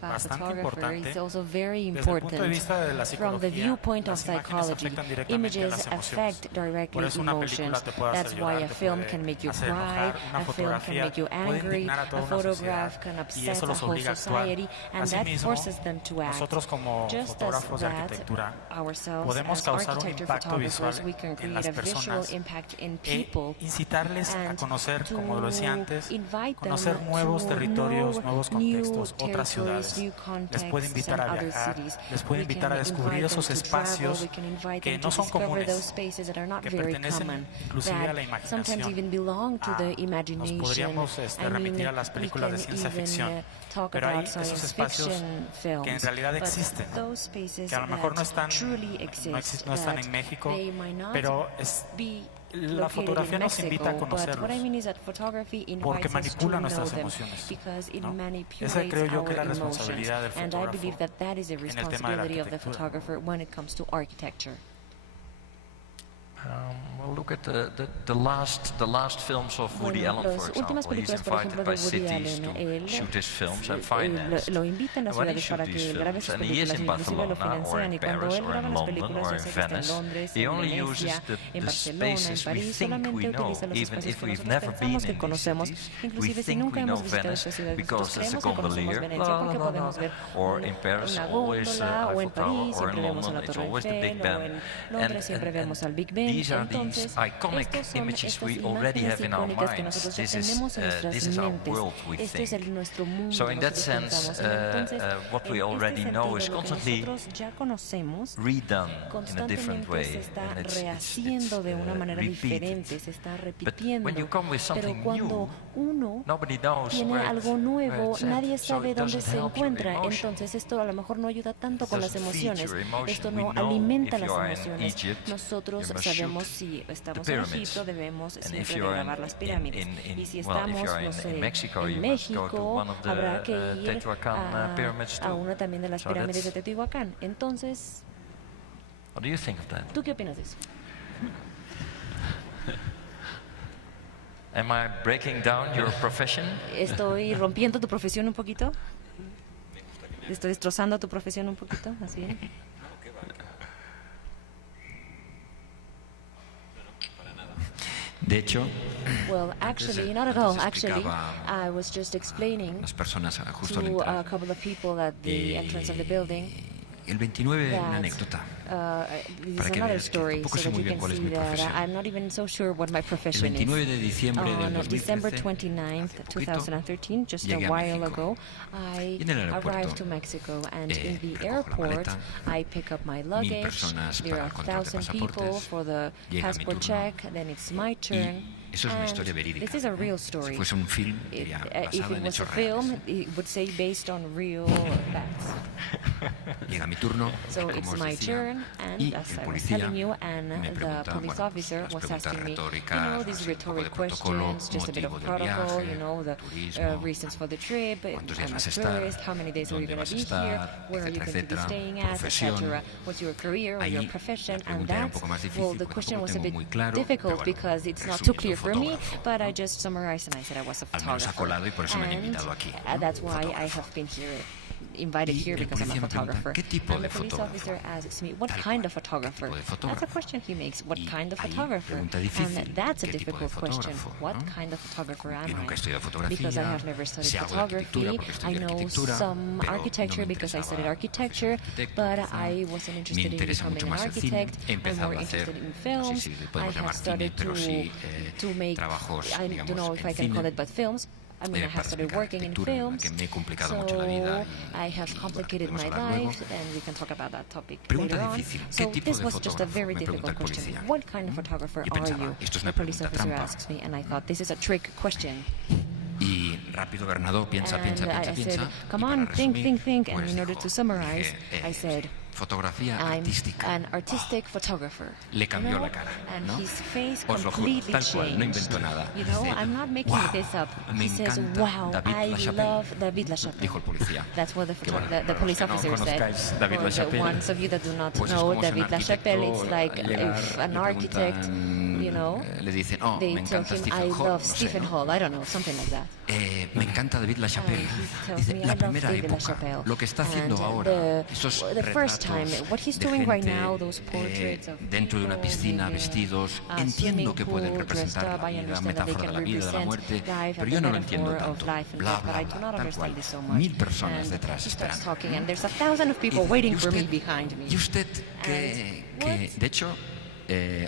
bastante importante is also very desde el punto de important. vista de la From the psicología. viewpoint of Las imágenes psychology, afectan directamente a images las emociones. affect directly Por eso una película emotions. te puede That's hacer why llorar, a te film puede can make you hacer cry, enojar, una a film can fotografía make you puede angry, indignar a toda a una photograph sociedad, can y upset eso a los whole obliga a actuar. society, and that Asimismo, forces them to act. nosotros como Just fotógrafos as de that, arquitectura ourselves podemos as causar un architecture impacto visual photographers, we can en las create a visual personas impact in e people incitarles a and conocer, to como lo decía antes, invite them conocer nuevos to territorios, know nuevos new contextos, otras territories, ciudades. new Les contexts puede invitar a and other viajar, cities. les puede We invitar can a descubrir invite esos them to travel, espacios we can invite que them no to son discover those comunes, spaces that are not que very pertenecen common, inclusive a la that sometimes imaginación. even belong to the Nos imagination. podríamos remitir a las películas de ciencia ficción, pero hay esos espacios que en realidad existen, que a lo mejor no están en México, pero la fotografía nos invita a conocerlos, porque manipula nuestras emociones, ¿no? Esa creo yo que es la responsabilidad del fotógrafo en el tema de la arquitectura. Well, look at the last films of Woody Allen, for example. He's invited by cities to shoot his films and finance. And when he shoots these films, and he is in Barcelona or in Paris or in London or in Venice, he only uses the spaces we think we know, even if we've never been in these cities. We think we know Venice because it's a gondolier, or in Paris always Eiffel Tower, or in London it's always the Big Ben. And these are these iconic images we already have in our minds. This is our world, we think. So in that sense, what we already know is constantly redone in a different way. And it's repeated. But when you come with something new, nobody knows where it's nadie at. So sabe it dónde doesn't se help your encuentra. emotion. Entonces esto a lo mejor no ayuda tanto con las Doesn't feed emociones. your emotion. Esto We no know alimenta if las you are in emociones. Egypt, Nosotros you must sabemos shoot si estamos the en pyramids. Egipto debemos And if siempre you are grabar las pirámides. Y si estamos, if you are no sé, in Mexico, en you must go to México, one of the habrá que ir Teotihuacan pyramids a too. una también de las So pirámides de that's- Teotihuacán. Entonces, What do you think of that? ¿tú qué opinas de eso? Am I breaking down your profession? ¿Estoy rompiendo tu profesión un poquito? ¿Estoy destrozando tu profesión un poquito? Así. De hecho, Well, actually, not at all. Actually, I was just explaining las personas justo al to a entrar. couple of people at the entrance of the building El 29, una that anécdota. this Para is que another veas que story, tampoco so sé that muy you bien can cuál es see mi that profesión. I'm not even so sure what my El profession 29 is. de diciembre del On December 2013, 29th, hace poquito, 2013, just a llegué a while México. ago, I Y en el aeropuerto, arrived to Mexico, and in the recojo la airport, maleta, I pick up my 1000 luggage. personas There para are el control de 1,000 people pasaportes, for the llega mi passport turno, check, then it's my turn. eso es una And historia verídica. this is a real Si story. fuese un film, diría If basado it en was a hechos film, reales. it would say based on real facts. Llega mi turno, So como it's os my decía, turn, y and as el I was policía telling you, and me the pregunta, police bueno, officer las was preguntas asking me, retóricas, these así un poco de rhetoric protocolo, questions, just a bit of motivo del protocol, viaje, the turismo, reasons for the trip, cuántos días I'm a vas a estar, tourist, how many days are you dónde going to vas a be here, estar, where are you etcétera, going to be etcétera, staying at, profesión. etc. What's your career or your Ahí profession? la And pregunta era un that's, poco más difícil, well, the porque question tampoco was a tengo bit muy claro, difficult pero bueno, because it's not too resumiendo, clear for me, fotógrafo. but I just summarized and I said I was a Al menos ha photographer. colado y por eso me han And invitado aquí, ¿no? that's why I Fotógrafo. have been here, invited Y here el because I'm a policía me pregunta, photographer. ¿qué tipo And de the police fotógrafo? officer asks me, what Tal kind cual, of photographer? ¿qué tipo de That's a fotógrafo? question he makes, what Y kind of ahí, photographer? pregunta difícil, And that's a ¿qué tipo de difficult question. fotógrafo, What no? kind of photographer am Yo nunca he estudiado I? Because I fotografía, have never studied sé algo de arquitectura photography. porque I estudié know arquitectura, some pero architecture no me because I studied interesaba architecture, arquitecto, but quizá. I wasn't Me interested in interesa becoming mucho an más el cine, architect. he I'm empezado more a hacer, interested in no sé films. si le I podemos have llamar cine, started pero sí to make, trabajos, I digamos, don't know if en I can call cine. it, but films. I mean, I have started working in films, que me he complicado so mucho la vida. I have complicated my life, and we can talk about that topic Pregunta later on. difícil. So ¿Qué tipo this de was just a very fotógrafo? Me pregunta difficult el question. policía. What kind of photographer Y are pensaba, you? esto es The una police pregunta officer trampa. asks me, and I thought, this is a trick question. Y rápido Bernardo piensa, And I said, come y on, para think, resumir, think. And pues in order dijo, to summarize, dije, I said, fotografía I'm artística. an artistic photographer. Le cambió la cara, And ¿no? his face Os lo juro, completely tal cual, no changed. inventó nada. You know, Dice, I'm not making wow, this up. me He says, encanta wow, David I LaChapelle, love David LaChapelle. dijo el policía. That's what Que bueno, the police para los que officer no said. conozcáis David For the LaChapelle, ones of you that do not pues es know como si un David LaChapelle, it's like llegar, if an le architect, preguntan, you know, le dicen, oh, they me tell encanta him, Stephen I Hall, love no sé, Stephen ¿no? Hall, I don't know, something like that. Me encanta David LaChapelle. He tells Dice, me, I la love primera David época, LaChapelle. lo que está haciendo And ahora, esos the first time, retratos what he's de doing right gente, now, those portraits of dentro de una people piscina, in vestidos, a entiendo swimming que pueden pool, dressed representar up, la I vida, understand that they metáfora de can la vida, de la represent muerte, life pero and yo the no lo entiendo metaphor of tanto. life and Bla, death, but bla, I do not tal understand cual. this so much. 1000 personas And detrás he starts esperando. talking, and there's 1,000 of people waiting for me behind me. Y usted, que de hecho,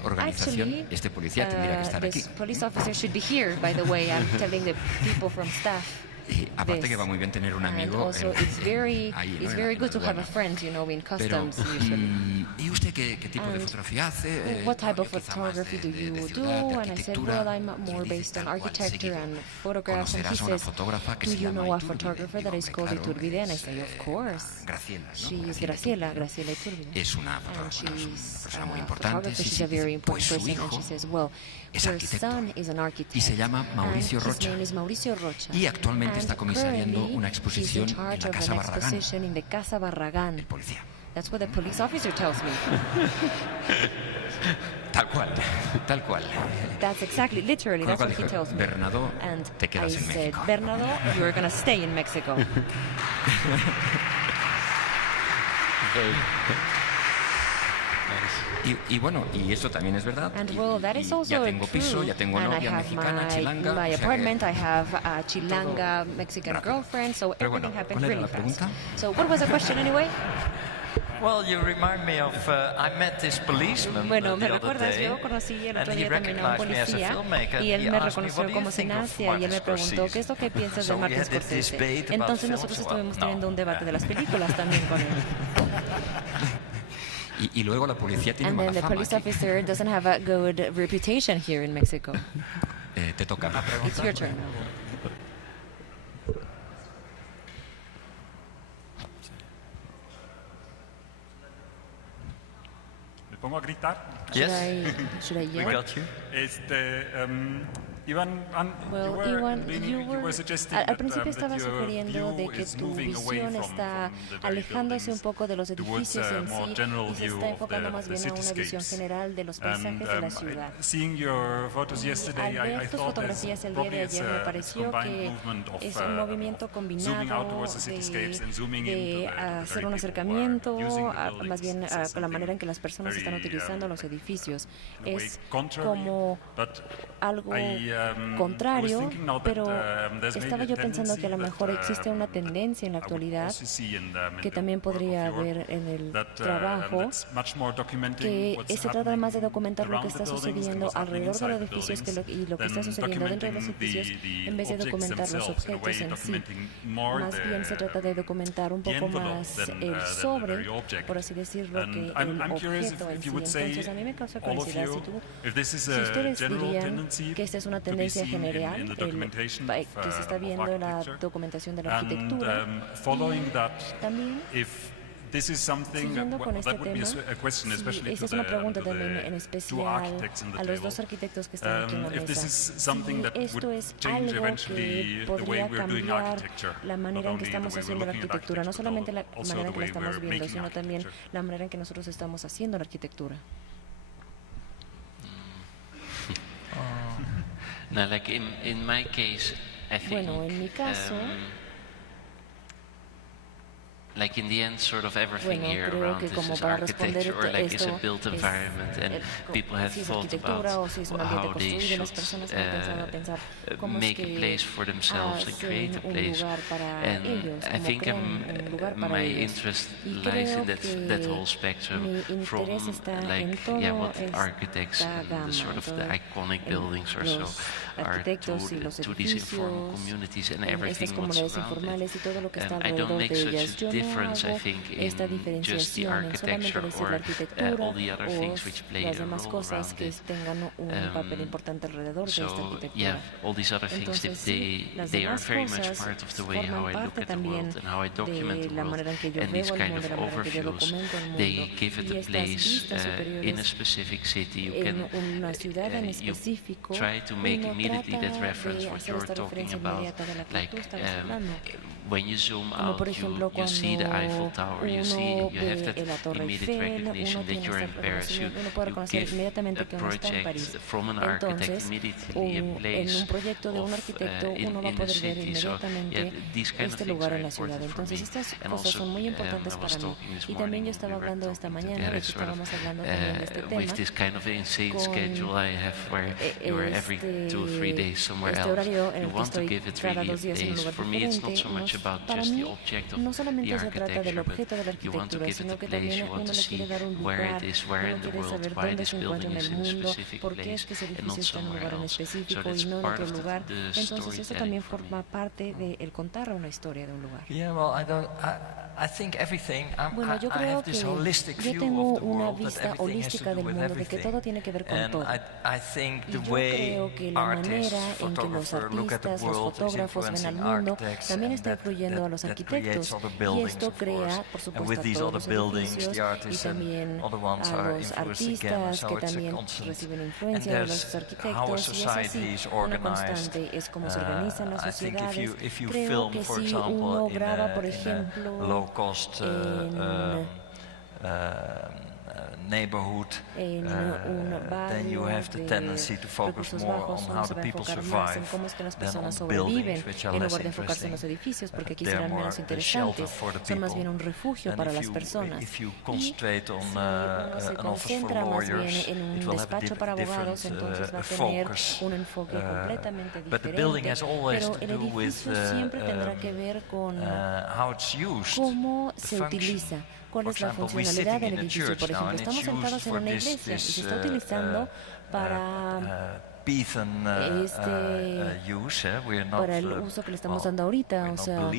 organización, Actually, este policía tendría que estar aquí. this police officer should be here, by the way. I'm telling the people from staff. Y aparte this. que va muy bien tener un And amigo also, it's very, ahí, ¿no? it's en very la good to have a aduana. friend, you know, in Pero, customs usually. ¿y usted qué tipo de And fotografía hace? what type of Yo quizá más photography do de you do? ciudad, de And I said, arquitectura. well, I'm Y me more dice based on tal cual, architecture seguido, and photographs. And he conocerás a una says, fotógrafa que do se you llama know a Iturbide. photographer that Digo, is called claro, Iturbide? And I say, of course. Graciela, ¿no? She is Graciela Graciela Iturbide. es una And fotógrafa, es una she's persona muy a importante. photographer. Sí, She's sí, a very dice, pues important su person. And she hijo says, well, es her arquitecto son is an architect. y se llama Mauricio And his Rocha. name is Mauricio Rocha. Y actualmente está And comisariando currently, una he's exposición in en charge la of Casa an Barragán. exposition in the Casa Barragán. El policía. That's what the police officer tells me. Tal cual, tal cual. That's exactly, literally, Con lo that's cual what he dijo, tells me. Bernardo, And te I quedas en said, México. Bernardo, you're going to stay in Mexico. Y bueno, y eso también es verdad. And Y- well, that y is also ya tengo piso, true. ya tengo And I novia have mexicana, chilanga. my o sea que- apartment, I have a Chilanga Mexican rápido. girlfriend, so Pero bueno, everything happened ¿cuál era really la fast. pregunta? So what was the question anyway? Well, you remind me of I met this policeman Bueno, the me other recuerdas, day, yo conocí el and otro he día también a un recognized me as a policía filmmaker. y él He me asked me, reconoció "What do you como think of cineasta y él me Martin preguntó, Scorsese?" ¿qué es lo que piensas de So we Martin had this Scorsese? debate about Entonces films. nosotros Well, estuvimos no. teniendo un debate de las películas también con él. Y luego la policía tiene And mala then the fama. police aquí. officer doesn't have a good reputation here in Mexico. Te toca. It's your turn now. ¿Me pongo a gritar? Yes, Should I we yell? got you. Ivan, al principio estaba sugiriendo de que tu visión está alejándose un poco de los edificios en sí y se está enfocando más bien a una visión general de los paisajes de la ciudad. Al ver tus fotografías el día de ayer me pareció que es un movimiento combinado de hacer un acercamiento, más bien a la manera en que las personas están utilizando los edificios. Es como algo contrario, pero estaba yo pensando que a lo mejor existe una tendencia en la actualidad que también podría haber en el trabajo, que se trata más de documentar lo que está sucediendo alrededor de los edificios y lo que está sucediendo dentro de los edificios en vez de documentar los objetos en sí. Más bien se trata de documentar un poco más el sobre, por así decirlo, que el objeto en sí. Entonces a mí me causa curiosidad si ustedes dirían que esta es una tendencia general, que se está viendo en la documentación de la arquitectura. También, siguiendo con este tema, esta es una pregunta también en especial a los dos arquitectos que están aquí en la mesa. Si esto es algo que podría cambiar la manera en que estamos haciendo la arquitectura, no solamente la manera en que la estamos viendo, sino también la manera en que nosotros estamos haciendo la arquitectura. Now, like in my case, I think, Bueno, en mi caso, like in the end, sort of everything Bueno, here creo around que this como is para responder architecture, or like is esto a built environment, and people have si es thought arquitectura o si es un ambiente about how they construido, las should personas han pensado a pensar cómo es make a que place for themselves and create a hacen un place. lugar para And ellos, I cómo think crean un lugar para my ellos. interest Y lies creo in that que whole spectrum, mi from interés está en like todo what architects esta and gama, the sort of the todo iconic buildings or so los are arquitectos y los to these informal edificios, communities and estas everything what's comunidades around informales y todo lo que está it. I don't alrededor make de such ellas. a Yo no difference, I hago think, esta in just the diferenciación en solamente architecture decir la or arquitectura all the other o things which play las a demás role cosas around que it. tengan un papel importante alrededor de esta So arquitectura. yeah, all these other things, Entonces, sí, las they are demás very much cosas part of the way how forman I look parte at the también world and how I document de the la world. manera en que yo And veo these el kind mundo, of de la manera en que yo overviews, documento el mundo. they give it Y a estas place vistas in a superiores specific city. You en can una ciudad en específico, try to make uno immediately that trata reference de what hacer you're esta talking referencia about. inmediata de la que Like tú estabas hablando. when you zoom Como out, por ejemplo you see the Eiffel cuando Tower. You uno have ve that la Torre immediate Eiffel, recognition uno that tiene you're in este Paris. reconocimiento, uno puede reconocer give inmediatamente a que uno está en París. project from an architect Entonces, immediately a en place un proyecto de un of, arquitecto in uno va a the poder ver city. So, inmediatamente these kind of este things lugar are en la ciudad. important for Entonces, me. estas And cosas also, son muy importantes I was para mí. talking this Y también morning, yo estaba we were hablando esta talking mañana, de together, que sort of, estábamos hablando también de este with tema, this kind of insane con schedule I have where you are every 2 or 3 days somewhere este else. horario en You el que want to estoy give it cada really a 2 días en un place. lugar For me, it's not diferente. so much about Para just mí, the object of no the solamente se trata del architecture, but objeto de la you want to arquitectura, give it sino a que place. también You want uno to le see quiere dar un where lugar, it is, where uno in the quiere saber world, why dónde this se encuentra building en is el in a mundo, specific por qué es place que ese and edificio not está en un somewhere lugar en else. So específico that's y no en part otro of lugar. the Entonces eso storytelling también for me. forma parte del contar una historia de un lugar. Yeah, well, I think everything. Bueno, yo I creo have que this holistic yo view tengo of the una world, that vista everything has to holística do del with mundo, de que everything. todo tiene que ver con And todo. I think Y the yo way creo que la artists, manera en que los photographers look at the artistas, los world is fotógrafos ven al influencing mundo, architects, también and está influyendo a los that arquitectos. creates other Y buildings, esto of crea, course. por And supuesto, with a these todos other los buildings, edificios the y artists and también other ones a are los influenced again. artistas So que it's a también constant. reciben And influencia de los there's how a arquitectos. Y es society así, is una organized. constante es cómo se organizan las I think sociedades. if you Creo film, que for si example, uno in graba, por a ejemplo, low cost neighborhood, en un then you barrio have the tendency de to focus recursos more bajos, on uno how se the va a people enfocar más survive en cómo es que las than on personas the sobreviven, buildings, which are en less lugar de enfocarse en los interesting. edificios, porque aquí They're serán more menos a interesantes, shelter for the son más people. bien un refugio And para if las you personas. concentrate on Si uno se an office for concentra más bien lawyers, en it un will have a despacho para abogados, different entonces va a tener focus. un enfoque completamente But the building diferente, has always pero to el do with edificio siempre tendrá que ver con how it's used, cómo the se function. utiliza, cuál For es la example, we're funcionalidad sitting del in a edificio. church Por now, ejemplo, and it's estamos used sentados en for una this iglesia y se está utilizando para para el uso que le estamos dando ahorita. O sea,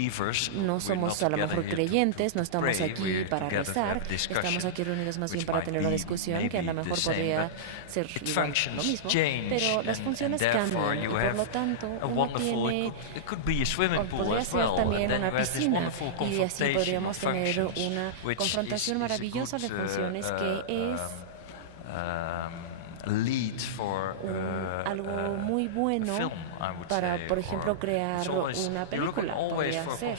no somos a lo mejor creyentes, no estamos aquí para rezar, estamos aquí reunidos más bien para tener una discusión que a lo mejor podría ser igual lo mismo, pero las funciones cambian y por lo tanto uno tiene, o podría ser también una piscina y así podríamos tener una confrontación maravillosa de funciones que es algo muy bueno para, por ejemplo, crear una película. Podría ser.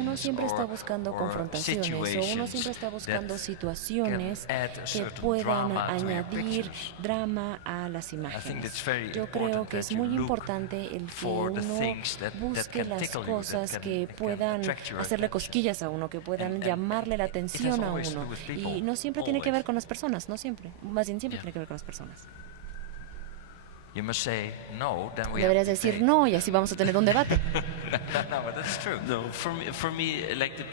Uno siempre está buscando confrontaciones o uno siempre está buscando situaciones que puedan añadir drama a las imágenes. Yo creo que es muy importante el que uno busque las cosas que puedan hacerle cosquillas a uno, que puedan llamarle la atención a uno. Y no siempre tiene que ver con las personas, no siempre. Más bien siempre tiene que ver con las personas. Deberías decir no y así vamos a tener un debate.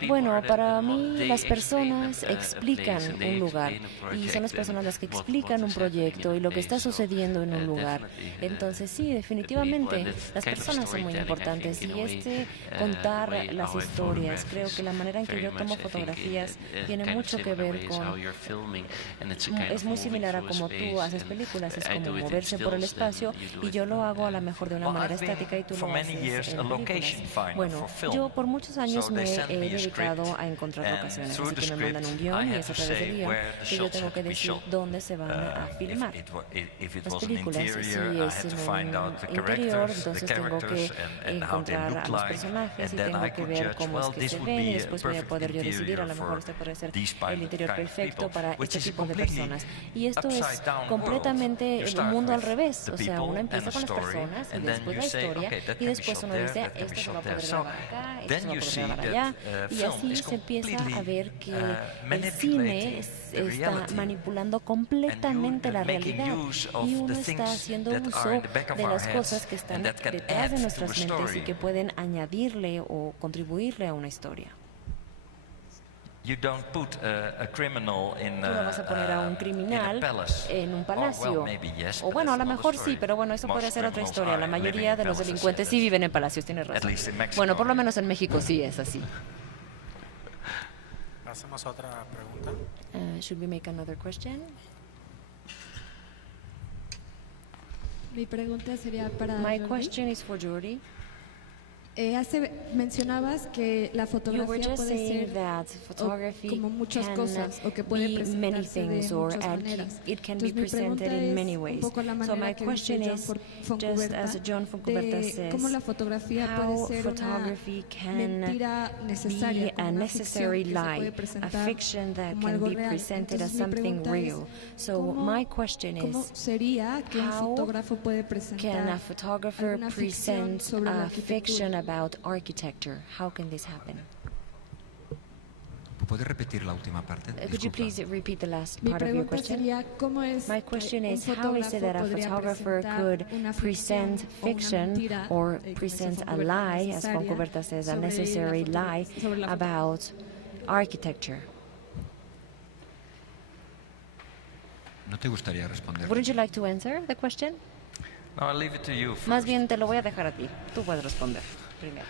Bueno, para mí las personas explican un lugar y son las personas las que explican un proyecto y lo que está sucediendo en un lugar. Entonces sí, definitivamente las personas son muy importantes y contar las historias, creo que la manera en que yo tomo fotografías tiene mucho que ver con, es muy similar a como tú haces películas, es como moverse por el espacio y yo lo hago a lo mejor de una manera estática y tú lo haces en películas. Bueno, yo por muchos años me he dedicado a encontrar locaciones, así que me mandan un guión y es a través del guión que yo tengo que decir dónde se van a filmar las películas. Si es en un interior, entonces tengo que encontrar a los personajes y tengo que ver cómo es que se ven y después voy a poder yo decidir, a lo mejor este puede ser el interior perfecto para este tipo de personas. Y esto es completamente el mundo al revés. O people uno and empieza a con las story, personas y and then después you la say, historia okay, that y can be después shot uno there, dice, that can be esto se va shot a there. poder So grabar acá, esto se then va a you poder see grabar that allá, y film así is se empieza a completely ver que el cine manipulating the está reality. manipulando completamente la making realidad use of y the uno está things haciendo that uso are in the back of de our las heads cosas que están and that can detrás de add nuestras to a mentes y story. que pueden añadirle o contribuirle a una historia. You don't put a criminal in Tú no vas a poner a un criminal en un palacio. O bueno, a lo mejor sí, pero bueno, eso podría ser otra historia. La mayoría de los delincuentes sí viven en palacios, tienes razón. Bueno, por lo menos en México sí es así. Hacemos otra pregunta. Should we make another question? Mi pregunta sería para My Jordi. question is for Jordi. Mencionabas que la You were fotografía just puede saying ser that photography como muchas can cosas o que puede be many presentarse de things or muchas maneras. it can be Entonces, mi presented pregunta in es many un ways. poco la So my manera que question dice is, John just Foncuberta, as John Foncuberta de says, cómo la fotografía how puede ser una photography can mentira necesaria, be como a una necessary ficción que se lie, puede a presentar fiction that como can algo be real. presented as Entonces, mi something pregunta es, real. So my question ¿cómo is, sería que un how fotógrafo puede can presentar a photographer alguna ficción present sobre la a fiction arquitectura? about architecture? How can this happen? ¿Puedes repetir la última parte? Could you please repeat the last Mi part of your pregunta question? sería, ¿cómo es My question que un is, how is it that a podría photographer presentar could una present ficción o una fiction mentira, or como dice present a Foncuberta, lie, as necesaria Foncuberta says, a sobre la necessary lie sobre la about architecture? ¿No te gustaría responder? Wouldn't you like to answer the question? No, I'll leave it to you Más first. bien te lo voy a dejar a ti. Tú puedes responder primero.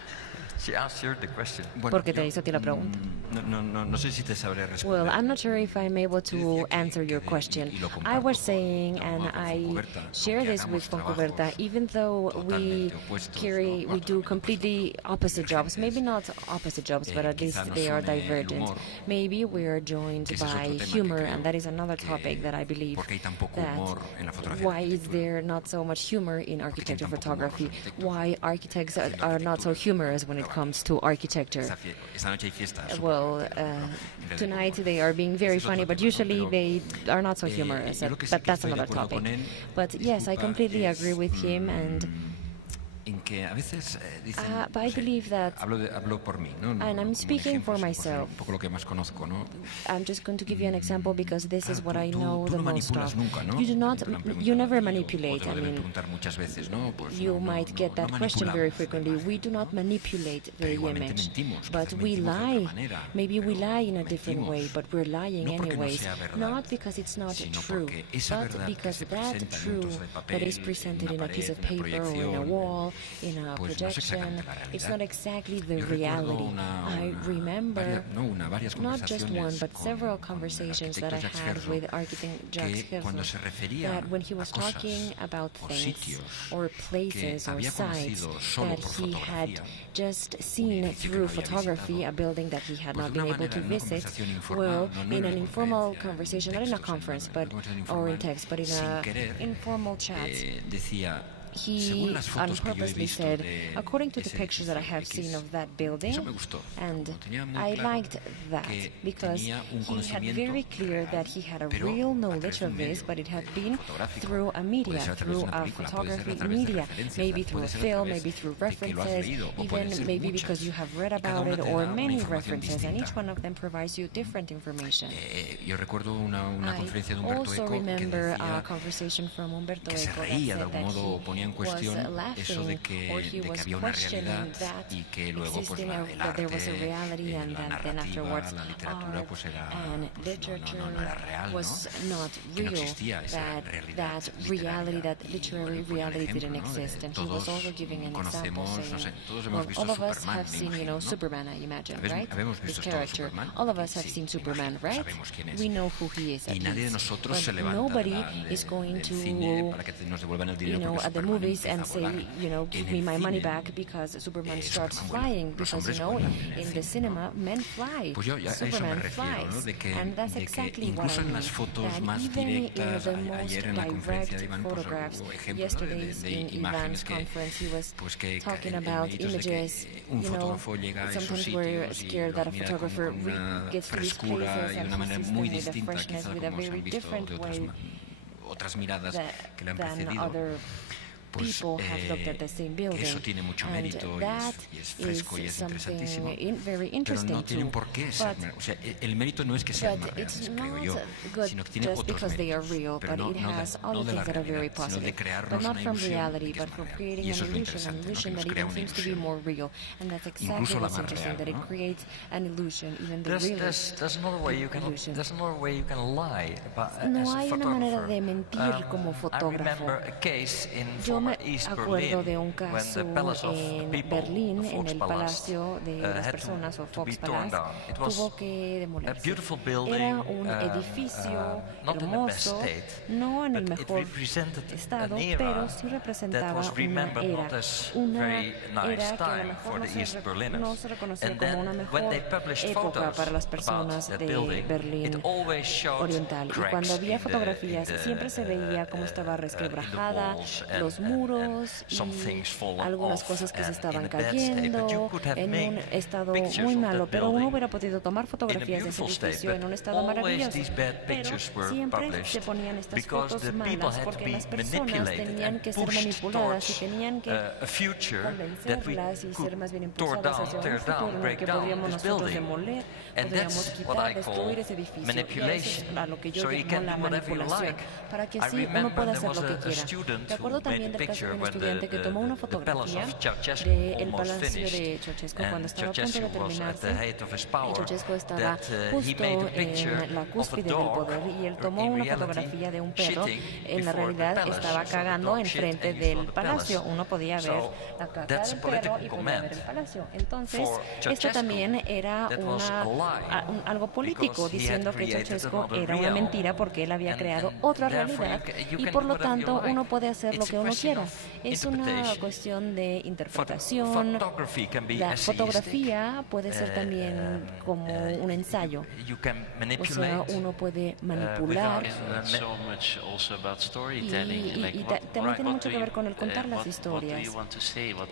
She asked you the question. Porque te hizo a ti la pregunta. No sé si te sabré responder. Well, I'm not sure if I'm able to answer your question. I was saying, and I share this with Foncuberta, even though we do completely opposite jobs, maybe not opposite jobs, but at least they are divergent. Maybe we are joined by humor, and that is another topic that I believe that why is there not so much humor in architecture photography? Why architects are not so humorous when it comes to architecture? Well, tonight they are being very funny, but usually they are not so humorous. But that's another topic. But yes, I completely agree with him, and but I believe that, hablo por mí, ¿no? and I'm speaking for myself. Un poco lo que más conozco, ¿no? I'm just going to give you an example because this is what I know Tú the no most manipulas of. nunca, ¿no? You do not, Te lo han preguntado you never mucho, manipulate. o te I lo deben mean, preguntar muchas veces, ¿no? Pues you no might get that question very frequently. We do not manipulate the image, but we lie. Maybe we lie in a different way, but we're lying anyways. Not because it's not true, but because that truth that is presented in a piece of paper or in a wall, in a projection, it's not exactly the reality. I remember not just one, but several conversations that I had with architect Jacques Heffer, that when he was talking about things or places or sites that he had just seen through photography, a building that he had not been able to visit, well, in an informal conversation, not in a conference, but or in text, but in an informal chat, he unpurposely said, according to the pictures that I have seen of that building, and I liked that because he had very clear that he had a real knowledge of this, but it had been through a media, through a photography media, maybe through a film, maybe through references, even maybe because you have read about it, or many references, and each one of them provides you different information. I also remember a conversation from Umberto Eco that said that he was laughing, or he was questioning that existing, that there was a reality, and that then afterwards art and literature was not real, that reality, that literary reality didn't exist. And he was also giving an example saying, well, all of us have seen, Superman, I imagine, right? His character. All of us have seen Superman, right? We know who he is, at least. But nobody is going to, at the movies and say, give me my money back because Superman starts flying. Because, in the cinema, men fly. Superman flies. And that's exactly what I mean. That even in the most direct photographs, yesterday's in Ivan's conference, he was talking about images. Sometimes we're scared that a photographer gets to these places and he sees them with a freshness, with a very different way otras miradas que le han precedido, pues eso tiene mucho mérito y es fresco y es interesantísimo, pero no tienen por qué ser, o sea, el mérito no es que sean más reales, creo yo, sino que tiene otros méritos, pero no de la realidad, sino de crearnos una ilusión de que es más real, y eso es lo interesante, ¿no? Que nos crea una ilusión, incluso la más real, ¿no? There's another way you can lie No as a hay una manera photographer. de mentir como I fotógrafo. remember a case in Yo me East acuerdo Berlin de un when caso the Palace of en People, Berlín, the en el Volkspalast, Palacio de las had Personas o to be torn Volkspalast, down. It was tuvo que a demolerse. beautiful building, Era un edificio not in the best hermoso, state, no en el but it mejor represented estado, an era pero sí that representaba was una remembered era, not as una very nice era que a lo time mejor for no the se, East no Berliners. se reconocía And como una then mejor when they published época photos para las personas about that de building, Berlín it always showed Oriental. Y cracks cuando había in the- fotografías, in the, siempre se veía cómo estaba in the resquebrajada, walls los and muros some y things fallen algunas off cosas que se and estaban in a bad state. But you cayendo could have en un made estado pictures muy of malo, that pero uno building hubiera podido tomar in a fotografías de ese beautiful state, edificio en but un estado always maravilloso. these bad Pero pictures were siempre published se ponían estas because fotos the people malas had to porque be las personas manipulated tenían and que ser pushed manipuladas y towards tenían que a future that we convencerlas y ser más bien could impulsadas hacia un tear futuro down, en el break que down podríamos this nosotros building. demoler, And podríamos that's what quitar, I call destruir ese edificio. Y eso es manipulation. a lo que yo So you llamo can la do whatever you manipulación, like. para que I así uno remember pueda there hacer was lo que a quiera. student Me acuerdo who made también a del caso de picture un when estudiante que tomó una the Palace fotografía of Ceausescu del almost Palacio de finished. Ceausescu cuando And estaba a punto de Ceausescu was at the terminarse. height of his Y power, Ceausescu estaba that he justo made a picture en la of a cúspide del dog, poder y él tomó in una reality, fotografía de un perro. shitting En la before the realidad palace. estaba So the cagando dog shit enfrente and you saw del the palacio. palace. Uno podía ver So la caca that's del a perro political y podía comment. ver el palacio. Entonces, For esto Ceausescu, también era that was a lie, algo político, because he had diciendo que created Ceausescu another era una realm. mentira porque él había And creado otra therefore realidad you y can por do lo whatever you tanto like. uno puede hacer lo It's que a uno question quiera. of Es una interpretation. cuestión de interpretación. Photography can be La essayistic. fotografía puede ser también como un ensayo. You can O manipulate sea, uno puede manipular without, so much also about y storytelling. Like también tiene mucho que ver con el contar las historias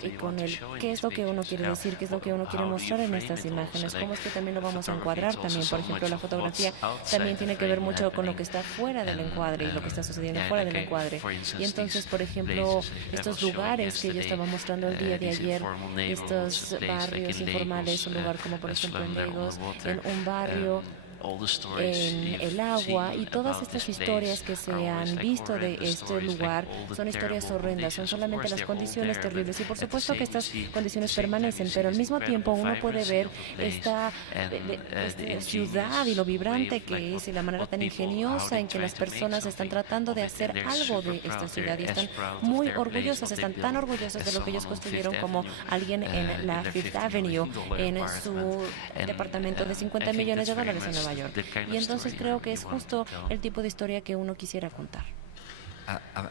y con el qué es lo que uno quiere decir, qué es lo que uno quiere mostrar en estas imágenes, cómo es que también lo vamos a encuadrar también. Por ejemplo, la fotografía también tiene que ver mucho con lo que está fuera del encuadre y lo que está sucediendo fuera del encuadre. Y entonces, por ejemplo, estos lugares que yo estaba mostrando el día de ayer, estos barrios informales, un lugar como por ejemplo en Lagos, en un barrio en el agua, y todas estas historias que se han visto de este lugar son historias horrendas, son solamente las condiciones terribles, y por supuesto que estas condiciones permanecen, pero al mismo tiempo uno puede ver esta ciudad y lo vibrante que es y la manera tan ingeniosa en que las personas están tratando de hacer algo de esta ciudad y están muy orgullosas, están tan orgullosas de lo que ellos construyeron como alguien en la Fifth Avenue, en su departamento de $50 millones en Nueva York. Y entonces creo que es justo el tipo de historia que uno quisiera contar.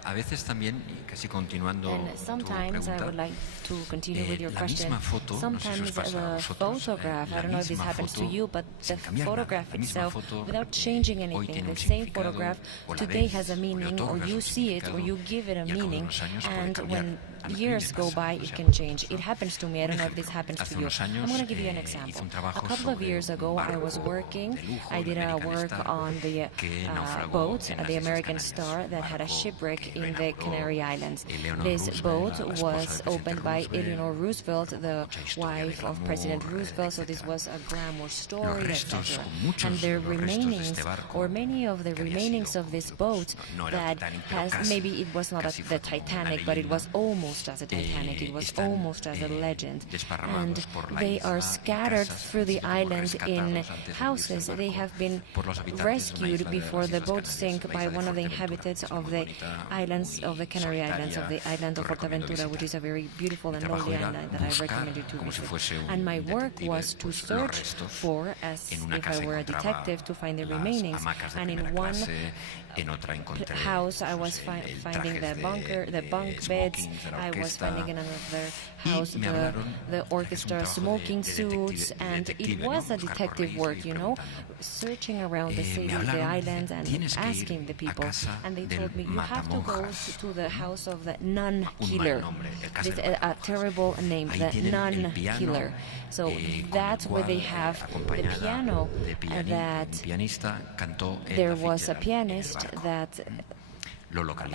A veces también, casi continuando And tu sometimes I would pregunta, like to continue with your la question. misma foto, no sé si os Sometimes pasa a the vosotros, photograph, I la don't know if this misma happens to foto, you, but the sin cambiar nada, photograph la misma itself, foto without changing hoy anything, tiene the un same significado, photograph o la today ves, has a o le meaning, or otorgas you un see it, or significado, you give it a y al cabo de meaning, los años puede and cambiar. when A mí me years go pasa, by, o it sea, can change. It por happens to me. I un don't know if this ejemplo, happens hace to you. unos años, I'm going to give you an hice example. un A trabajo couple of sobre years un ago, I was barco working, de lujo, I el did a American work Star, on the que naufragó boat, en las the Islas American Canarias. Star, that had a Barco shipwreck que lo in the inauguró Canary Islands. Eleanor This Roosevelt, boat la esposa was del presidente opened by Roosevelt, Eleanor Roosevelt, the mucha historia de wife of glamour, President Roosevelt, so this etcétera. was a glamour Los story, restos, etc. o muchos And the de los restos de remainings, este barco, or many of the que había remainings sido of this construido, boat no era that Titanic, pero has, casi, maybe it was not casi the fue como una Titanic, but it leyenda. was almost as a Titanic, it was Están, almost as a legend. And desparramados por la they isla, are en scattered casas, through the como island in rescatados antes de houses. hundirse el They barco have been por los habitantes de una rescued isla de before las the Islas boat Canarias, sank la by isla de one of the Fuerteventura, inhabitants que es of muy the bonita, islands of the muy Canary Islands, of the solitaria, island of lo recomiendo Fuerteventura, which is a very beautiful Mi and trabajo lonely era island that I buscar, recommend you to como si visit. fuese un And my work detective, was to pues, los search restos. for, as En una if casa I were a encontraba detective, to find the las remainings. hamacas de And in primera one clase, en otra encontré house I pues, was el finding trajes the bunker, the bunk de beds. smoking de la I was orquesta, finding in another y house me hablaron the de que es un orchestra trabajo smoking de suits, and detective, it was ¿no? a Buscar por detective ahí, work, seguir you know, preguntando. searching around the Me city, the hablaron, islands, and tienes que ir asking the a people. casa And they del told me, you have to go matamonjas. to the house of the nun Un killer. mal nombre, el casa This del a matamonjas. terrible name, Ahí the tienen el nun piano, killer. So con el that's where they cual, have the acompañada piano de that un pianista cantó en there la was a Fitzgerald, en el pianist barco. that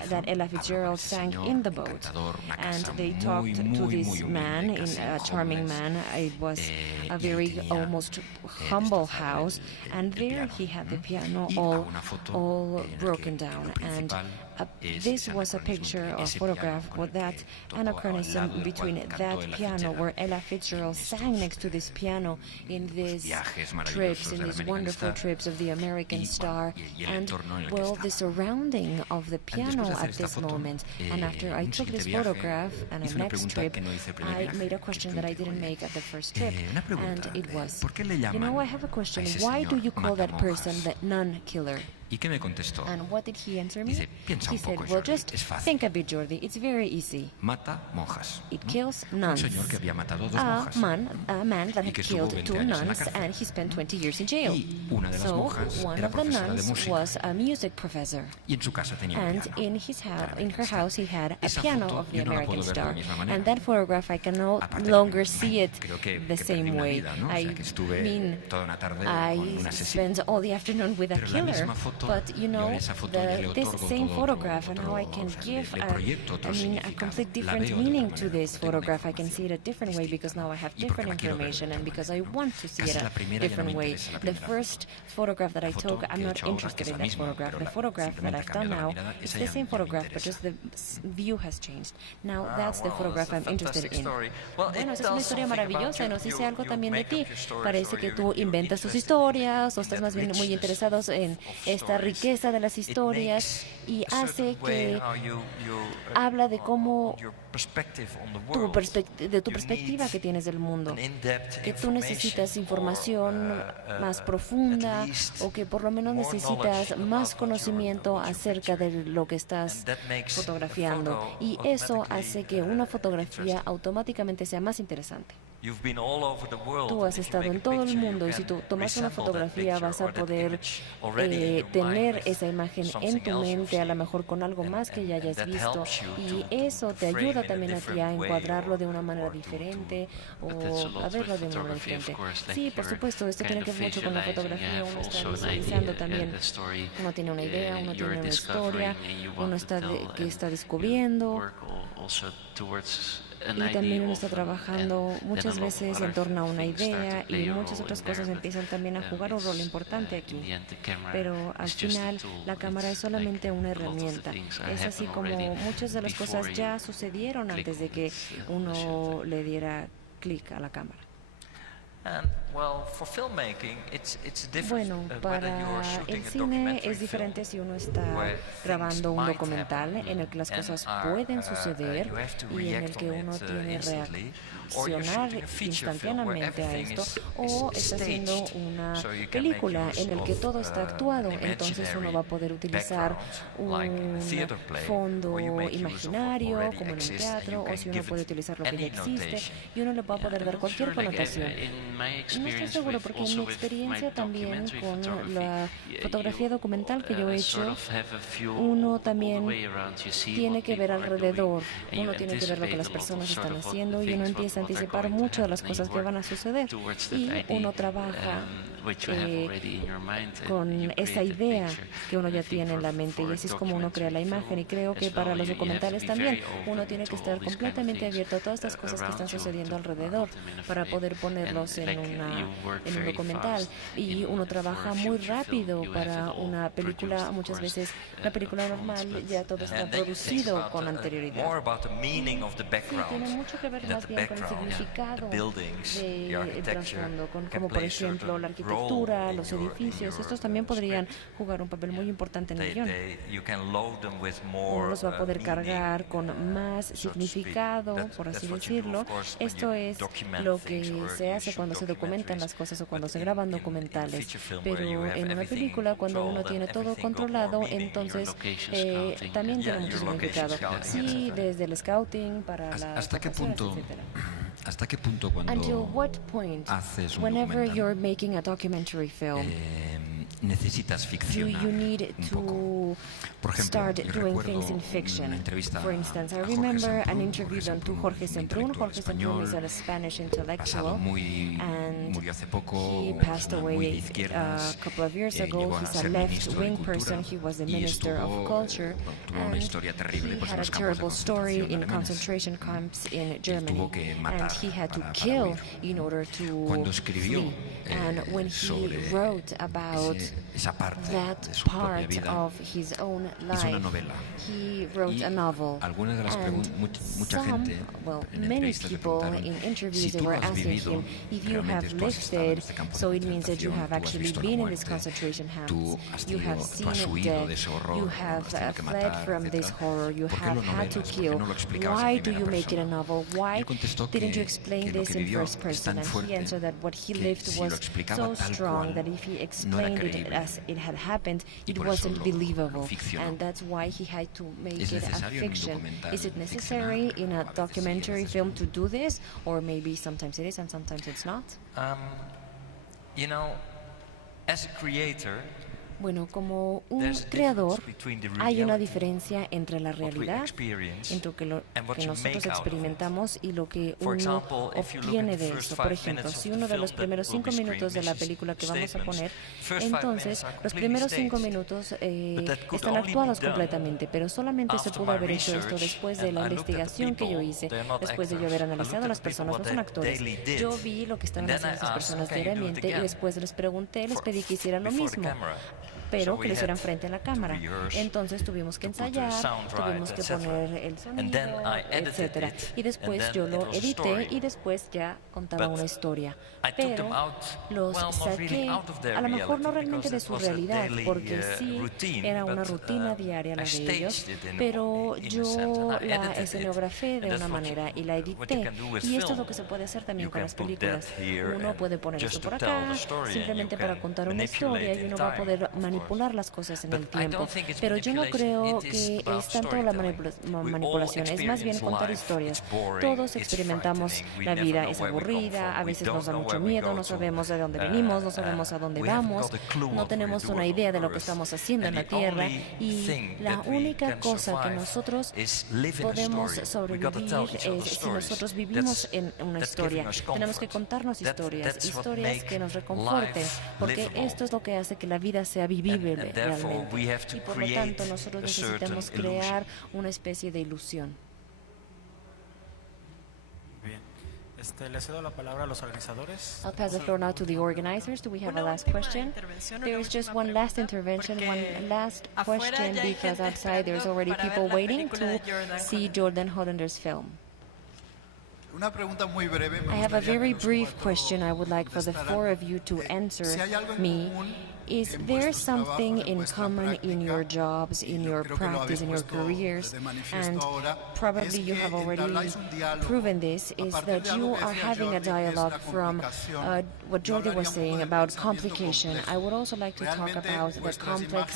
that Ella Fitzgerald sang in the boat. And they talked to this man, a charming man. It was a very almost humble house, and there he had the piano all broken down. And this was a picture or photograph with that anachronism between that piano where Ella Fitzgerald sang next to this piano in these trips, in these wonderful trips of the American star, and well, the surrounding of the piano at this moment. And after I took this photograph and a next trip, I made a question that I didn't make at the first trip, and it was, I have a question, why do you call that person the nun killer? ¿Y qué me contestó? And what did he answer me? Dice, piensa He un said, poco, well, Jordi, just es fácil. think a bit, Jordi. It's very easy. Mata monjas. It kills nuns. Un señor que había matado dos monjas. A man that Y had que estuvo killed 20 two años en la nuns, cárcel. and he spent 20 years in jail. Y una de las So monjas one era of the profesora de nuns música. was a music professor. Y en su casa tenía un And piano. in her house he had a Esa piano foto of the yo no la American puedo ver de la Star. misma manera. And that photograph I can no Aparte de longer que, see it creo que the perdí same una way. vida, ¿no? O sea, que estuve toda una tarde con I un asesino. spent all the afternoon with a Pero la killer, misma foto, but yo a esa foto ya le this otorgo same todo photograph and otro- how I can o sea, give le proyecto otro a significado. complete La different veo de meaning otra to manera, this tengo una photograph. I can información see it a different way because now I have Y porque different la quiero ver de information otra and because I manera. want to see Casi it la a primera ya no different me way. interesa la The primera first photograph that I foto took, que I'm he not hecho ahora, que interested es in la that misma, photograph. pero The photograph that simplemente I've ha done cambiado now la mirada, is esa the ya same me photograph, but interesa. just the view has changed. Now that's the photograph I'm interested in. Bueno, esa es una historia maravillosa y nos dice algo también de ti. Parece que tú inventas tus historias o estás más bien muy interesados en esta riqueza de las historias y hace que habla de cómo de tu perspectiva que tienes del mundo, que tú necesitas información más profunda o que por lo menos necesitas más conocimiento acerca de lo que estás fotografiando, y eso hace que una fotografía automáticamente sea más interesante. Tú has estado en todo el mundo y si tú tomas una fotografía vas a poder tener esa imagen en tu mente, a lo mejor con algo más que ya hayas visto, y eso te ayuda también a ti a encuadrarlo de una manera diferente o a verlo de una manera diferente. Sí, por supuesto, esto tiene que ver mucho con la fotografía. Uno está visualizando también, uno tiene una idea, uno tiene una historia, uno está descubriendo. Y también uno está trabajando muchas veces en torno a una idea y muchas otras cosas empiezan también a jugar un rol importante aquí. Pero al final la cámara es solamente una herramienta. Es así como muchas de las cosas ya sucedieron antes de que uno le diera clic a la cámara. Bueno, para el cine es diferente si uno está grabando un documental en el que las cosas pueden suceder y en el que uno tiene reaccionar instantáneamente a esto, o está haciendo una película en el que todo está actuado. Entonces uno va a poder utilizar un fondo imaginario como en un teatro, o si uno puede utilizar lo que ya existe y uno le va a poder dar cualquier connotación. No estoy seguro porque en mi experiencia también con la fotografía documental que yo he hecho, uno también tiene que ver alrededor, uno tiene que ver lo que las personas están haciendo y uno empieza a anticipar mucho de las cosas que van a suceder y uno trabaja con esa idea que uno ya tiene en la mente, y así es como uno crea la imagen. Y creo que para los documentales también uno tiene que estar completamente abierto a todas estas cosas que están sucediendo alrededor para poder ponerlos en un documental, y uno trabaja muy rápido para una película. Muchas veces una película normal ya todo está producido con anterioridad. Sí, tiene mucho que ver más bien con el significado del trasfondo, como por ejemplo la arquitectura, los edificios. Estos también podrían jugar un papel muy importante en el guión. Uno los va a poder cargar con más significado, por así decirlo. Esto es lo que se hace cuando se documentan las cosas o cuando se graban documentales. Pero en una película, cuando uno tiene todo controlado, entonces también tiene mucho significado. Sí, desde el scouting para las locaciones, etcétera. ¿Hasta qué punto cuando Until what point, haces un whenever documental, you're making a documentary film, necesitas ficcionar un poco. Por ejemplo, start yo doing recuerdo things in fiction. una entrevista For instance, I a Jorge remember an Semprún. interview Jorge done to Semprún, Jorge un Semprún. intelectual Jorge Semprún is a Spanish intellectual, and murió hace poco, he passed muy de away izquierdas, a couple of years ago. llegó a He's a ser ministro de left-wing Cultura person. He was the y Minister of estuvo, Culture, tuvo una and historia terrible, pues, he en had a los campos de terrible story concentración in alemanes. concentration camps in Germany, tuvo que matar and he had to para kill huir. in order to Cuando escribió flee. And when he sobre wrote about esa parte that de su propia part vida, of his own hizo una life, novela. he wrote Y a novel. algunas de las And mucha some, gente well, en many entrevistas le people preguntaron, in interviews si they tú were lo has asking vivido, him, if you realmente have tú has estado en lifted, este campo de so it means that you concentración, have tú has actually visto la been in these muerte, concentration tú camps, has you have tú has seen huido de death, ese horror, you lo have has tenido que fled matar, from this etcétera. horror, you ¿Por qué have lo had to novelas? ¿Por qué kill. no lo explicabas en Why do primera you make it a persona? novel? Y Why él contestó didn't you que explain lo this que in vivió first es person? tan And he fuerte answered that what he que lived si lo was explicaba so tal strong cual, that if he no era explained it creíble. as it had happened, Y it por eso wasn't lo believable. ficcionó. And that's why he had to make ¿Es it a necesario en un fiction. documental Is it necessary in a documentary film to do this? Or maybe sometimes it is and sometimes it's not? You know, as a creator, Bueno, como un there's a creador, difference between the hay una reality, diferencia entre la what we realidad, experience, entre lo and what que you nosotros make out of it. experimentamos y lo que For uno example, if you look obtiene at the de first eso. Por 5 ejemplo, minutes si of uno the de los film primeros that will 5 be minutos de la screened, película que vamos a statements, poner, first 5 entonces minutes are los completely primeros 5 staged. minutos But that could están only be actuados done completamente, pero solamente se after pudo my haber hecho esto research, después de and la I looked at the investigación que yo people, hice, they're not después de yo haber actors. I analizado a looked las at the people, personas, no what son they actores. daily did. Yo vi lo que estaban And then haciendo I esas asked, personas "Can you do it diariamente y again?" después les pregunté, les pedí que hicieran lo Before the mismo, camera. pero So que we lo hicieran had frente a la cámara. rehearse, Entonces tuvimos que to put the ensayar, sound right, tuvimos que etc. poner el And then sonido, I edited etcétera. it, Y después and yo then lo it was a edité story. y después ya contaba But una historia. I took Pero them out, los well, not really saqué, out of their a lo mejor no reality, realmente de because su it was a realidad, daily, porque sí routine, era una but, rutina diaria la I de ellos, staged it pero in a yo sense, and I la edited it. escenografé de And that's una what you- manera y la what you edité. can do with Y esto es lo film. que se puede hacer también You con can las put películas. that here Uno and puede poner just esto to por tell acá, the story, and simplemente you para can contar una manipulate historia y in uno va a time, poder of course. manipular las cosas en But el I tiempo. don't think it's Pero yo no manipulation, creo it is que about es tanto la storytelling. We all manipulación, es más bien experience contar life, historias. it's boring, Todos it's experimentamos frightening, we la never vida, know es where we come aburrida, from, a we veces don't nos da know mucho where we miedo, go no to. sabemos de dónde venimos, no sabemos a dónde We haven't vamos, got a clue no what we're tenemos una doing idea on de lo que Earth. estamos haciendo en And la the Tierra only y thing la that we única can cosa que survive nosotros is live in a podemos story. We gotta tell sobrevivir each other es si stories. nosotros vivimos en una That's historia. giving us Tenemos que comfort. contarnos historias, That's what historias make que nos reconforten, life porque livable. esto es lo que hace que la vida sea vivible And therefore we have realmente. to Y por lo create tanto nosotros a certain necesitamos illusion. crear una especie de ilusión. Bien. Le cedo la palabra a los organizadores. I'll pass the floor now to the organizers. Do we have a Una last última question? intervención, There una is just última one last pregunta, intervention, porque one last afuera question, ya hay because gente outside there's esperando already para ver people la waiting película de to Jordan see Hollander. Jordan Hollander's film. Una pregunta muy breve. I have a very brief question I would like for the four of you to answer me. Is there something in common in your jobs, in your practice, in your careers, and probably you have already proven this, is that you are having a dialogue from what Jordi was saying about complication. I would also like to talk about the complex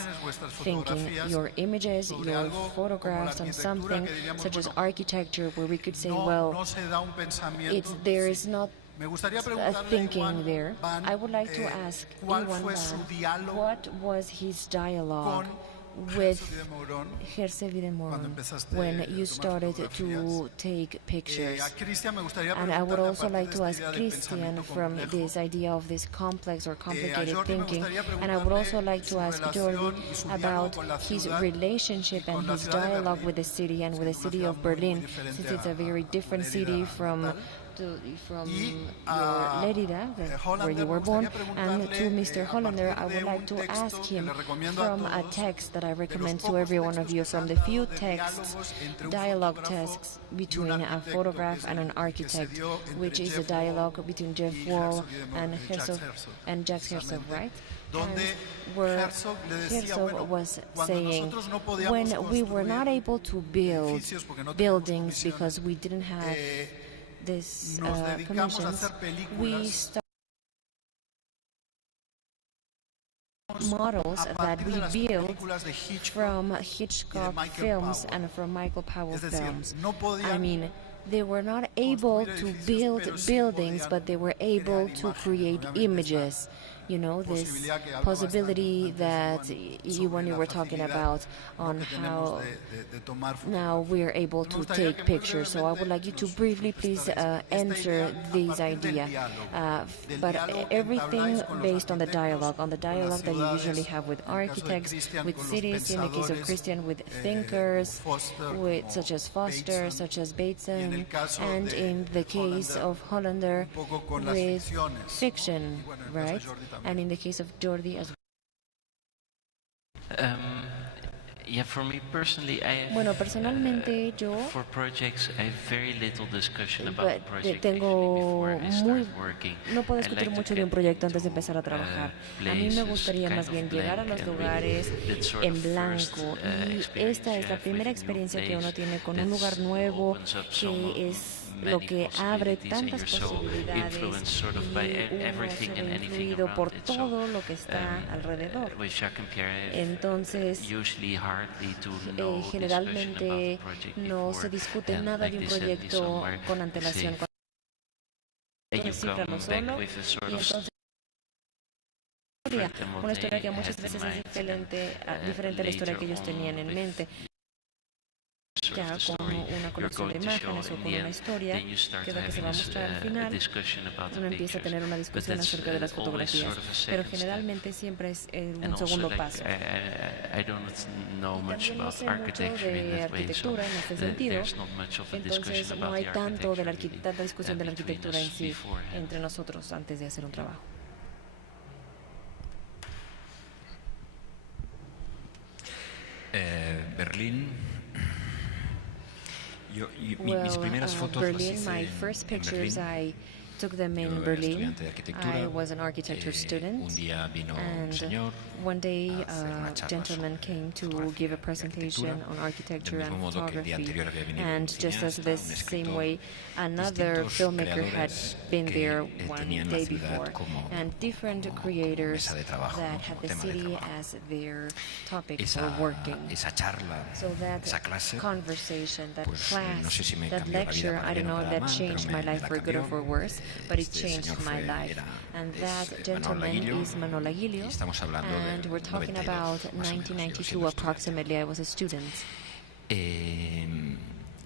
thinking, your images, your photographs, and something such as architecture, where we could say, well, there is not a thinking there. I would like to ask Iwan Ban, what was his dialogue with Jersey de Moron when you started to take pictures? And I would also like to ask Christian from this idea of this complex or complicated thinking, and I would also like to ask Jordi about his relationship and his dialogue with the city and with the city of Berlin, since it's a very different city from your Lerida, where you were born, and to Mr. Hollander, I would like to ask him from a text that I recommend to every one of you, from the few texts, dialogue texts between a photograph and an architect, which is a dialogue between Jeff Wall and Jacques Herzog, right? And where Herzog was saying, when we were not able to build buildings because we didn't have this commissions, we started models that we built from Hitchcock films and from Michael Powell films. I mean, they were not able to build buildings, but they were able to create images. you know, this possibility that when you were talking about on how now we are able to take pictures. So I would like you to briefly please answer this idea, but everything based on the dialogue that you usually have with architects, with cities, in the case of Christian, with thinkers, such as Foster, such as Bateson, and in the case of Hollander, with fiction, right? And in the case of Jordi as well. Yeah, for me personally, I have, bueno, personalmente yo for projects, I have very little discussion about the project tengo before I start working. No puedo discutir mucho de un proyecto antes de empezar a trabajar. A mí me gustaría más bien llegar a los lugares en blanco, y esta es la primera experiencia que uno tiene con un lugar nuevo, que es lo que abre tantas posibilidades y uno es influido por todo lo que está alrededor. Entonces, generalmente no se discute nada de un proyecto con antelación. Cuando cifrarlo solo, y entonces una historia que muchas veces es diferente a la historia que ellos tenían en mente. Ya con una colección de imágenes o con una historia, que es la que se va a mostrar al final, uno empieza a tener una discusión acerca de las fotografías, pero generalmente siempre es un segundo paso. También no sé mucho de arquitectura en este sentido, entonces no hay tanta discusión de la arquitectura en sí entre nosotros antes de hacer un trabajo. Berlín. Mis primeras fotos Berlin, my first pictures I took them in Berlin. I was an architecture student, and one day a gentleman came to give a presentation on architecture and photography, and just as the same way another filmmaker had been there one day before, and different creators that had the city as their topic for working. So that conversation, that class, that lecture, I don't know if that changed my life for good or for worse, but it changed my life. And that gentleman is Manuel Aguilio, and we're talking about 1992 approximately. I was a student.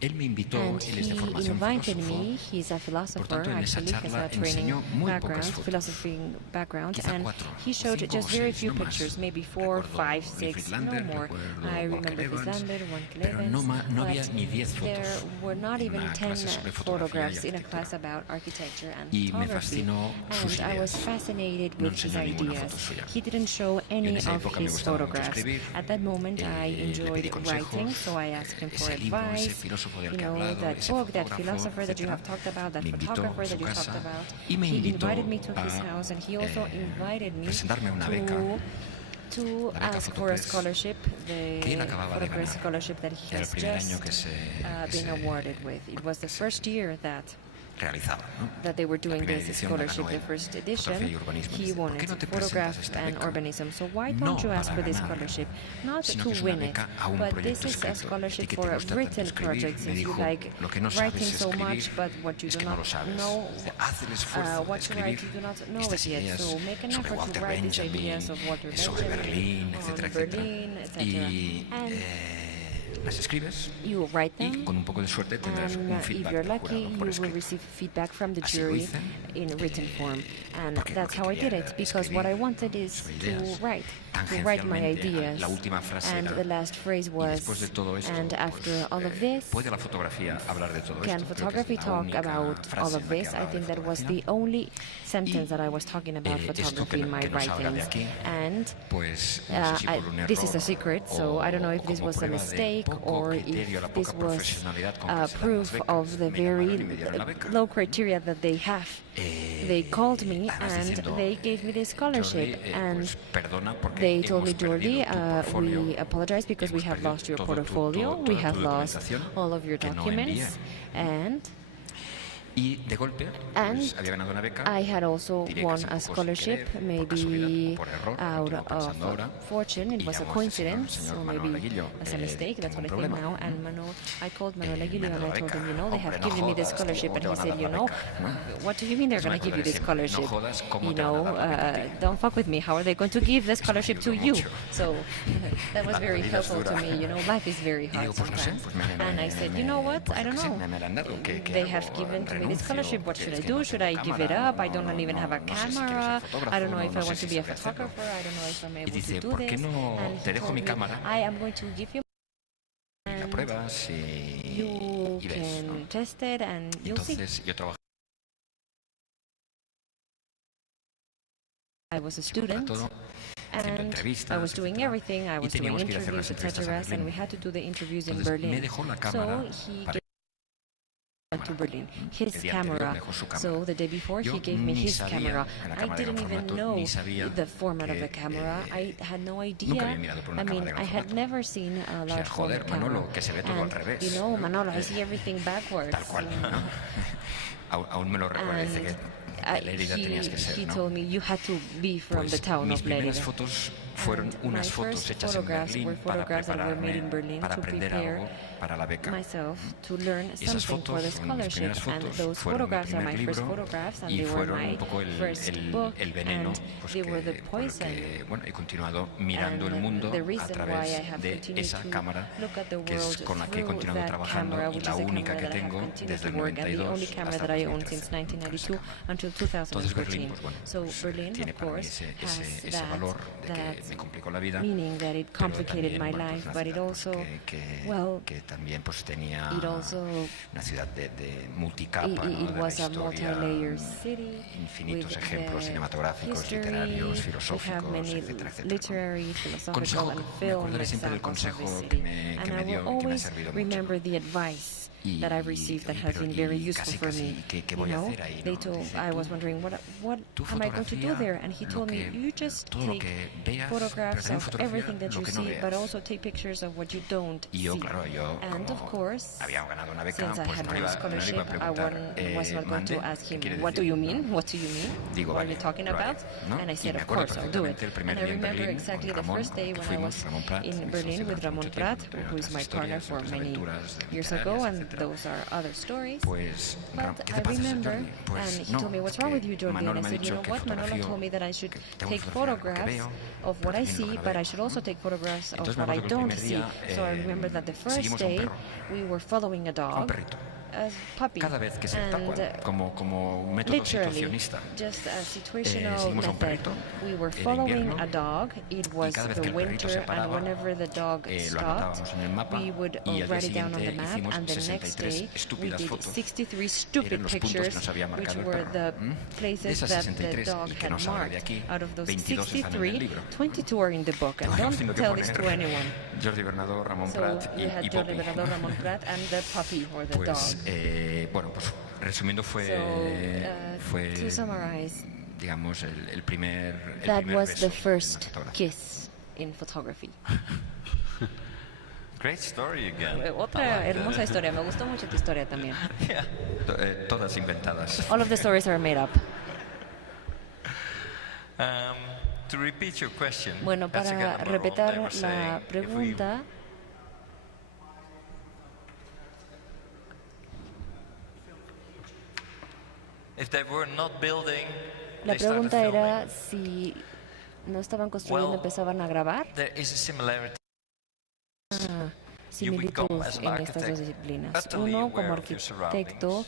Él me invitó, él es de formación filósofo, he's a philosopher, por tanto en esa charla enseñó muy pocas fotos, quizá 4 he showed just very few pictures, maybe 4, 5, 6, no more. I remember Friedlander, pero no había ni 10 fotos. There were not even 10 photographs in a class about architecture and photography, and I was fascinated with his ideas. He didn't show any of his photographs. At that moment I enjoyed writing, so I asked him for advice. You know, that book, that philosopher that you have talked about, that photographer that you talked about. He invited me to his house, and he also invited me to ask for a scholarship, the photography scholarship that he has just been awarded with. It was the first year that they were doing this scholarship, the first edition. He won it, photograph and urbanism. So why don't you ask for this scholarship? Not to win it, but this is a scholarship for a written project, since you like writing so much, but what you do not know, what you write, you do not know it yet. So make an effort to write these ideas of Walter Benjamin, on Berlin, etc. Las escribes y con un poco de suerte tendrás un feedback if you're lucky, you will receive feedback from the jury in written form. And that's how I did it, because what I wanted is to write my ideas. And the last phrase was, and after all of this, can photography talk about all of this? I think that was the only sentence that I was talking about photography in my writings. And this is a secret, so I don't know if this was a mistake or if this was proof of the very low criteria that they have. They called me and they gave me this scholarship, and they told me, Jordi, we apologize because we have lost your portfolio, we have lost all of your documents, and Y de golpe pues, había ganado una beca. I had also won a scholarship, maybe out of fortune. It was a coincidence, or maybe as a mistake. That's what I think now. And I called Manuel Aguilio and I told him, they have given me this scholarship. And he said, what do you mean they're going to give you this scholarship? Don't fuck with me. How are they going to give the scholarship to you? So that was very helpful to me. Life is very hard sometimes. And I said, you know what? I don't know. They have given to me this scholarship. What should I do? Should I give it up? I don't even have a camera. I don't know if I want to be a photographer. I don't know if I'm able to do this. And he told me, I am going to give you and you can test it and you'll see. I was a student and I was doing everything. I was doing interviews, etc. And we had to do the interviews in Berlin. So he gave to Berlin his camera. So the day before he gave me his camera. I didn't even know the format of the camera. I had no idea. I mean, I had never seen a large format camera. And Manolo, I see everything backwards. He told me you had to be from the town of Lérida. Fueron unas fotos hechas en Berlín para prepararme para aprender algo para la beca. Y esas fotos fueron mis primeras fotos, fueron mi primer libro y fueron un poco el veneno porque he continuado mirando el mundo a través de esa cámara que es con la que he continuado trabajando y la única que tengo desde el 92 hasta el 2013. Entonces Berlín, tiene para mí ese valor de que me complicó la vida, meaning that it complicated my life, but it also, que también pues tenía una ciudad de multicapa, it was a multi-layer city, infinitos ejemplos cinematográficos, literarios, filosóficos, etcétera, literary, philosophical, and film examples of the city. And I will always remember the advice that I've received that has been very useful for me. I was wondering, what am I going to do there? And he told me, you just take photographs of everything that you see, but also take pictures of what you don't see. And of course, since I had won a scholarship, I was not going to ask him, what do you mean? What do you mean? What are you talking about? And I said, of course, I'll do it. And I remember exactly the first day when I was in Berlin with Ramon Prat, who is my partner for many years ago, and those are other stories. But I remember, and he told me, what's wrong with you, Jordi? And I said, you know what? Manolo told me that I should take photographs of what I see, but I should also take photographs of what I don't see. So I remember that the first day we were following a dog, a puppy, and literally just a situational method. We were following a dog. It was the winter, and whenever the dog stopped, we would write it down on the map, and the next day we did 63 stupid pictures, which were the places that the dog had marked. Out of those 63, 22 are in the book, and don't tell this to anyone. Jordi Bernadó, Ramon Prat y Jordi Bernadó, Ramon Prat, and the puppy or the dog. Bueno, pues resumiendo fue digamos el primer that was the first kiss in photography. Great story again. Otra hermosa historia. Me gustó mucho tu historia también. Yeah. Todas inventadas. All of the stories are made up. To repeat your question. Bueno, para repetir la pregunta. La pregunta era si no estaban construyendo, empezaban a grabar. Similitud en estas dos disciplinas. Uno, como arquitecto,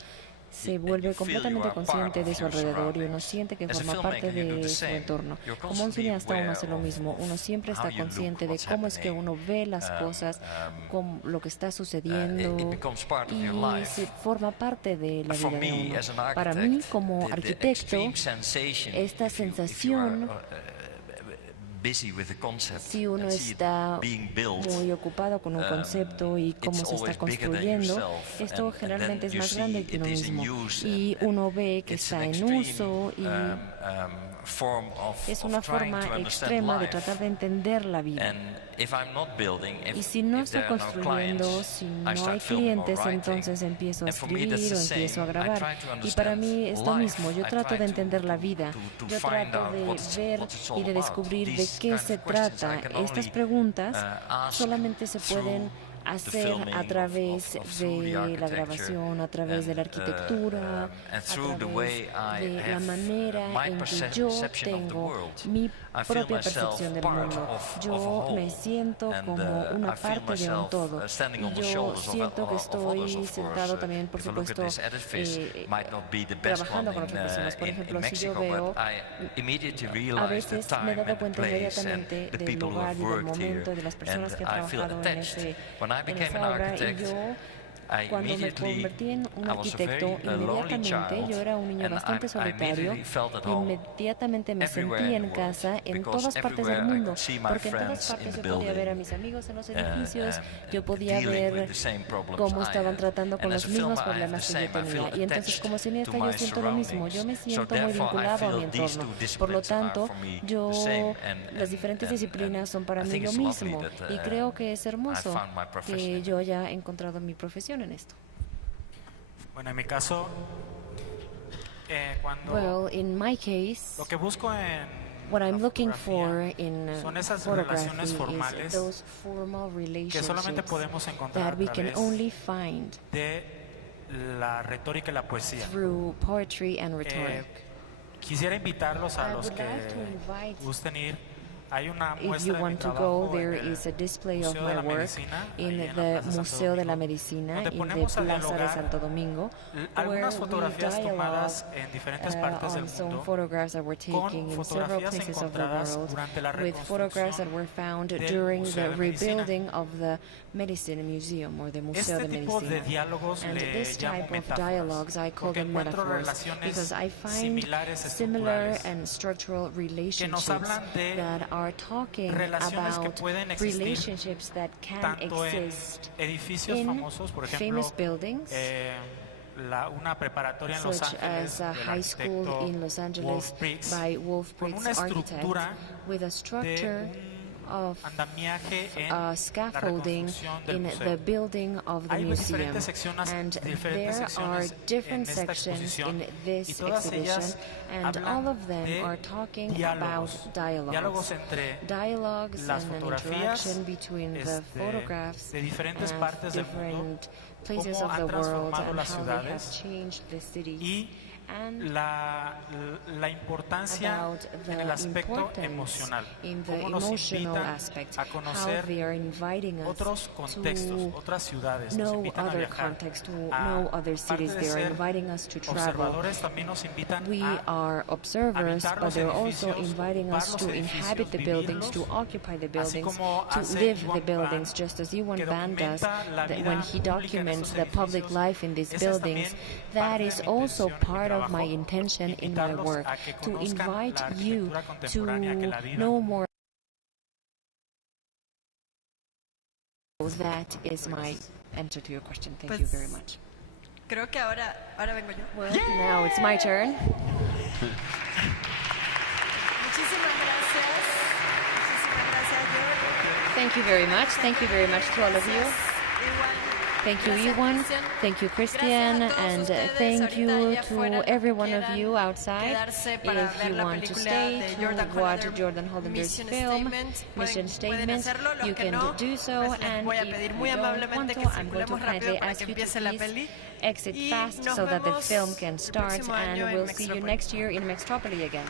se vuelve completamente consciente de su alrededor y uno siente que forma parte de su entorno. Como un cineasta uno hace lo mismo, uno siempre está consciente de cómo es que uno ve las cosas, con lo que está sucediendo y se forma parte de la vida de uno. Para mí, como arquitecto, esta sensación, si uno está muy ocupado con un concepto y cómo se está construyendo, esto generalmente es más grande que uno mismo. Y uno ve que está en uso y es una forma extrema de tratar de entender la vida. Y si no estoy construyendo, si no hay clientes, entonces empiezo a escribir o empiezo a grabar. Y para mí es lo mismo, yo trato de entender la vida, yo trato de ver y de descubrir de qué se trata. Estas preguntas solamente se pueden hacer a través de la grabación, a través de la arquitectura, a través de la manera en que yo tengo mi propia percepción del mundo. Yo me siento como una parte de un todo. Y yo siento que estoy sentado también, por supuesto, trabajando con otras personas. Por ejemplo, si yo veo, a veces me he dado cuenta inmediatamente del lugar y del momento, de las personas que han trabajado en esa obra, y yo, cuando me convertí en un arquitecto, inmediatamente, yo era un niño bastante solitario, inmediatamente me sentí en casa en todas partes del mundo, porque en todas partes yo podía ver a mis amigos en los edificios, yo podía ver cómo estaban tratando con los mismos problemas que yo tenía. Y entonces, como cineasta, yo siento lo mismo, yo me siento muy vinculado a mi entorno. Por lo tanto, las diferentes disciplinas son para mí lo mismo, y creo que es hermoso que yo haya encontrado mi profesión en esto. Bueno, en mi caso, in my case, lo que busco en what I'm looking for in son esas photography relaciones formales is those formal que solamente relationships podemos encontrar that we can only find de la retórica y la poesía. through poetry and rhetoric. Quisiera invitarlos a los que gusten ir. Hay una If you want to go, there is a display of my work in the Museo de la Medicina in the Plaza de Santo Domingo, where we dialogue on some photographs that were taken in several places of the world, with photographs that were found during the rebuilding of the Medicine Museum or the Museo de Medicina. And this type of dialogues, I call them metaphors, because I find similar and structural relationships that are talking about relationships that can exist in famous buildings, such as a high school in Los Angeles by Wolf Briggs Architect, with a structure of scaffolding in the building of the museum. And there are different sections in this exhibition, and all of them are talking about dialogues and an interaction between the photographs and different places of the world and how they have changed the cities. And la importancia en el aspecto emocional, cómo nos invitan a conocer otros contextos, otras ciudades, nos invitan a viajar. Aparte de ser observadores, también nos invitan are observers, but they're also inviting us to inhabit the buildings, to occupy the buildings, to live the buildings, just as Iwan Ban does, that when he documents the public life in these buildings. That is also part of my intention in my work, to invite you to know more. That is my answer to your question. Thank you very much. Creo que ahora vengo yo. Well, now it's my turn. Muchísimas gracias. Muchísimas gracias, George. Thank you very much. Thank you very much to all of you. Thank you, Iwan. Thank you, Christian. And thank you to every one of you outside. If you want to stay to watch Jordan Hollander's film, Mission Statement, you can do so. And if you don't want to, I'm going to kindly ask you to please exit fast so that the film can start. And we'll see you next year in Mextropolis again.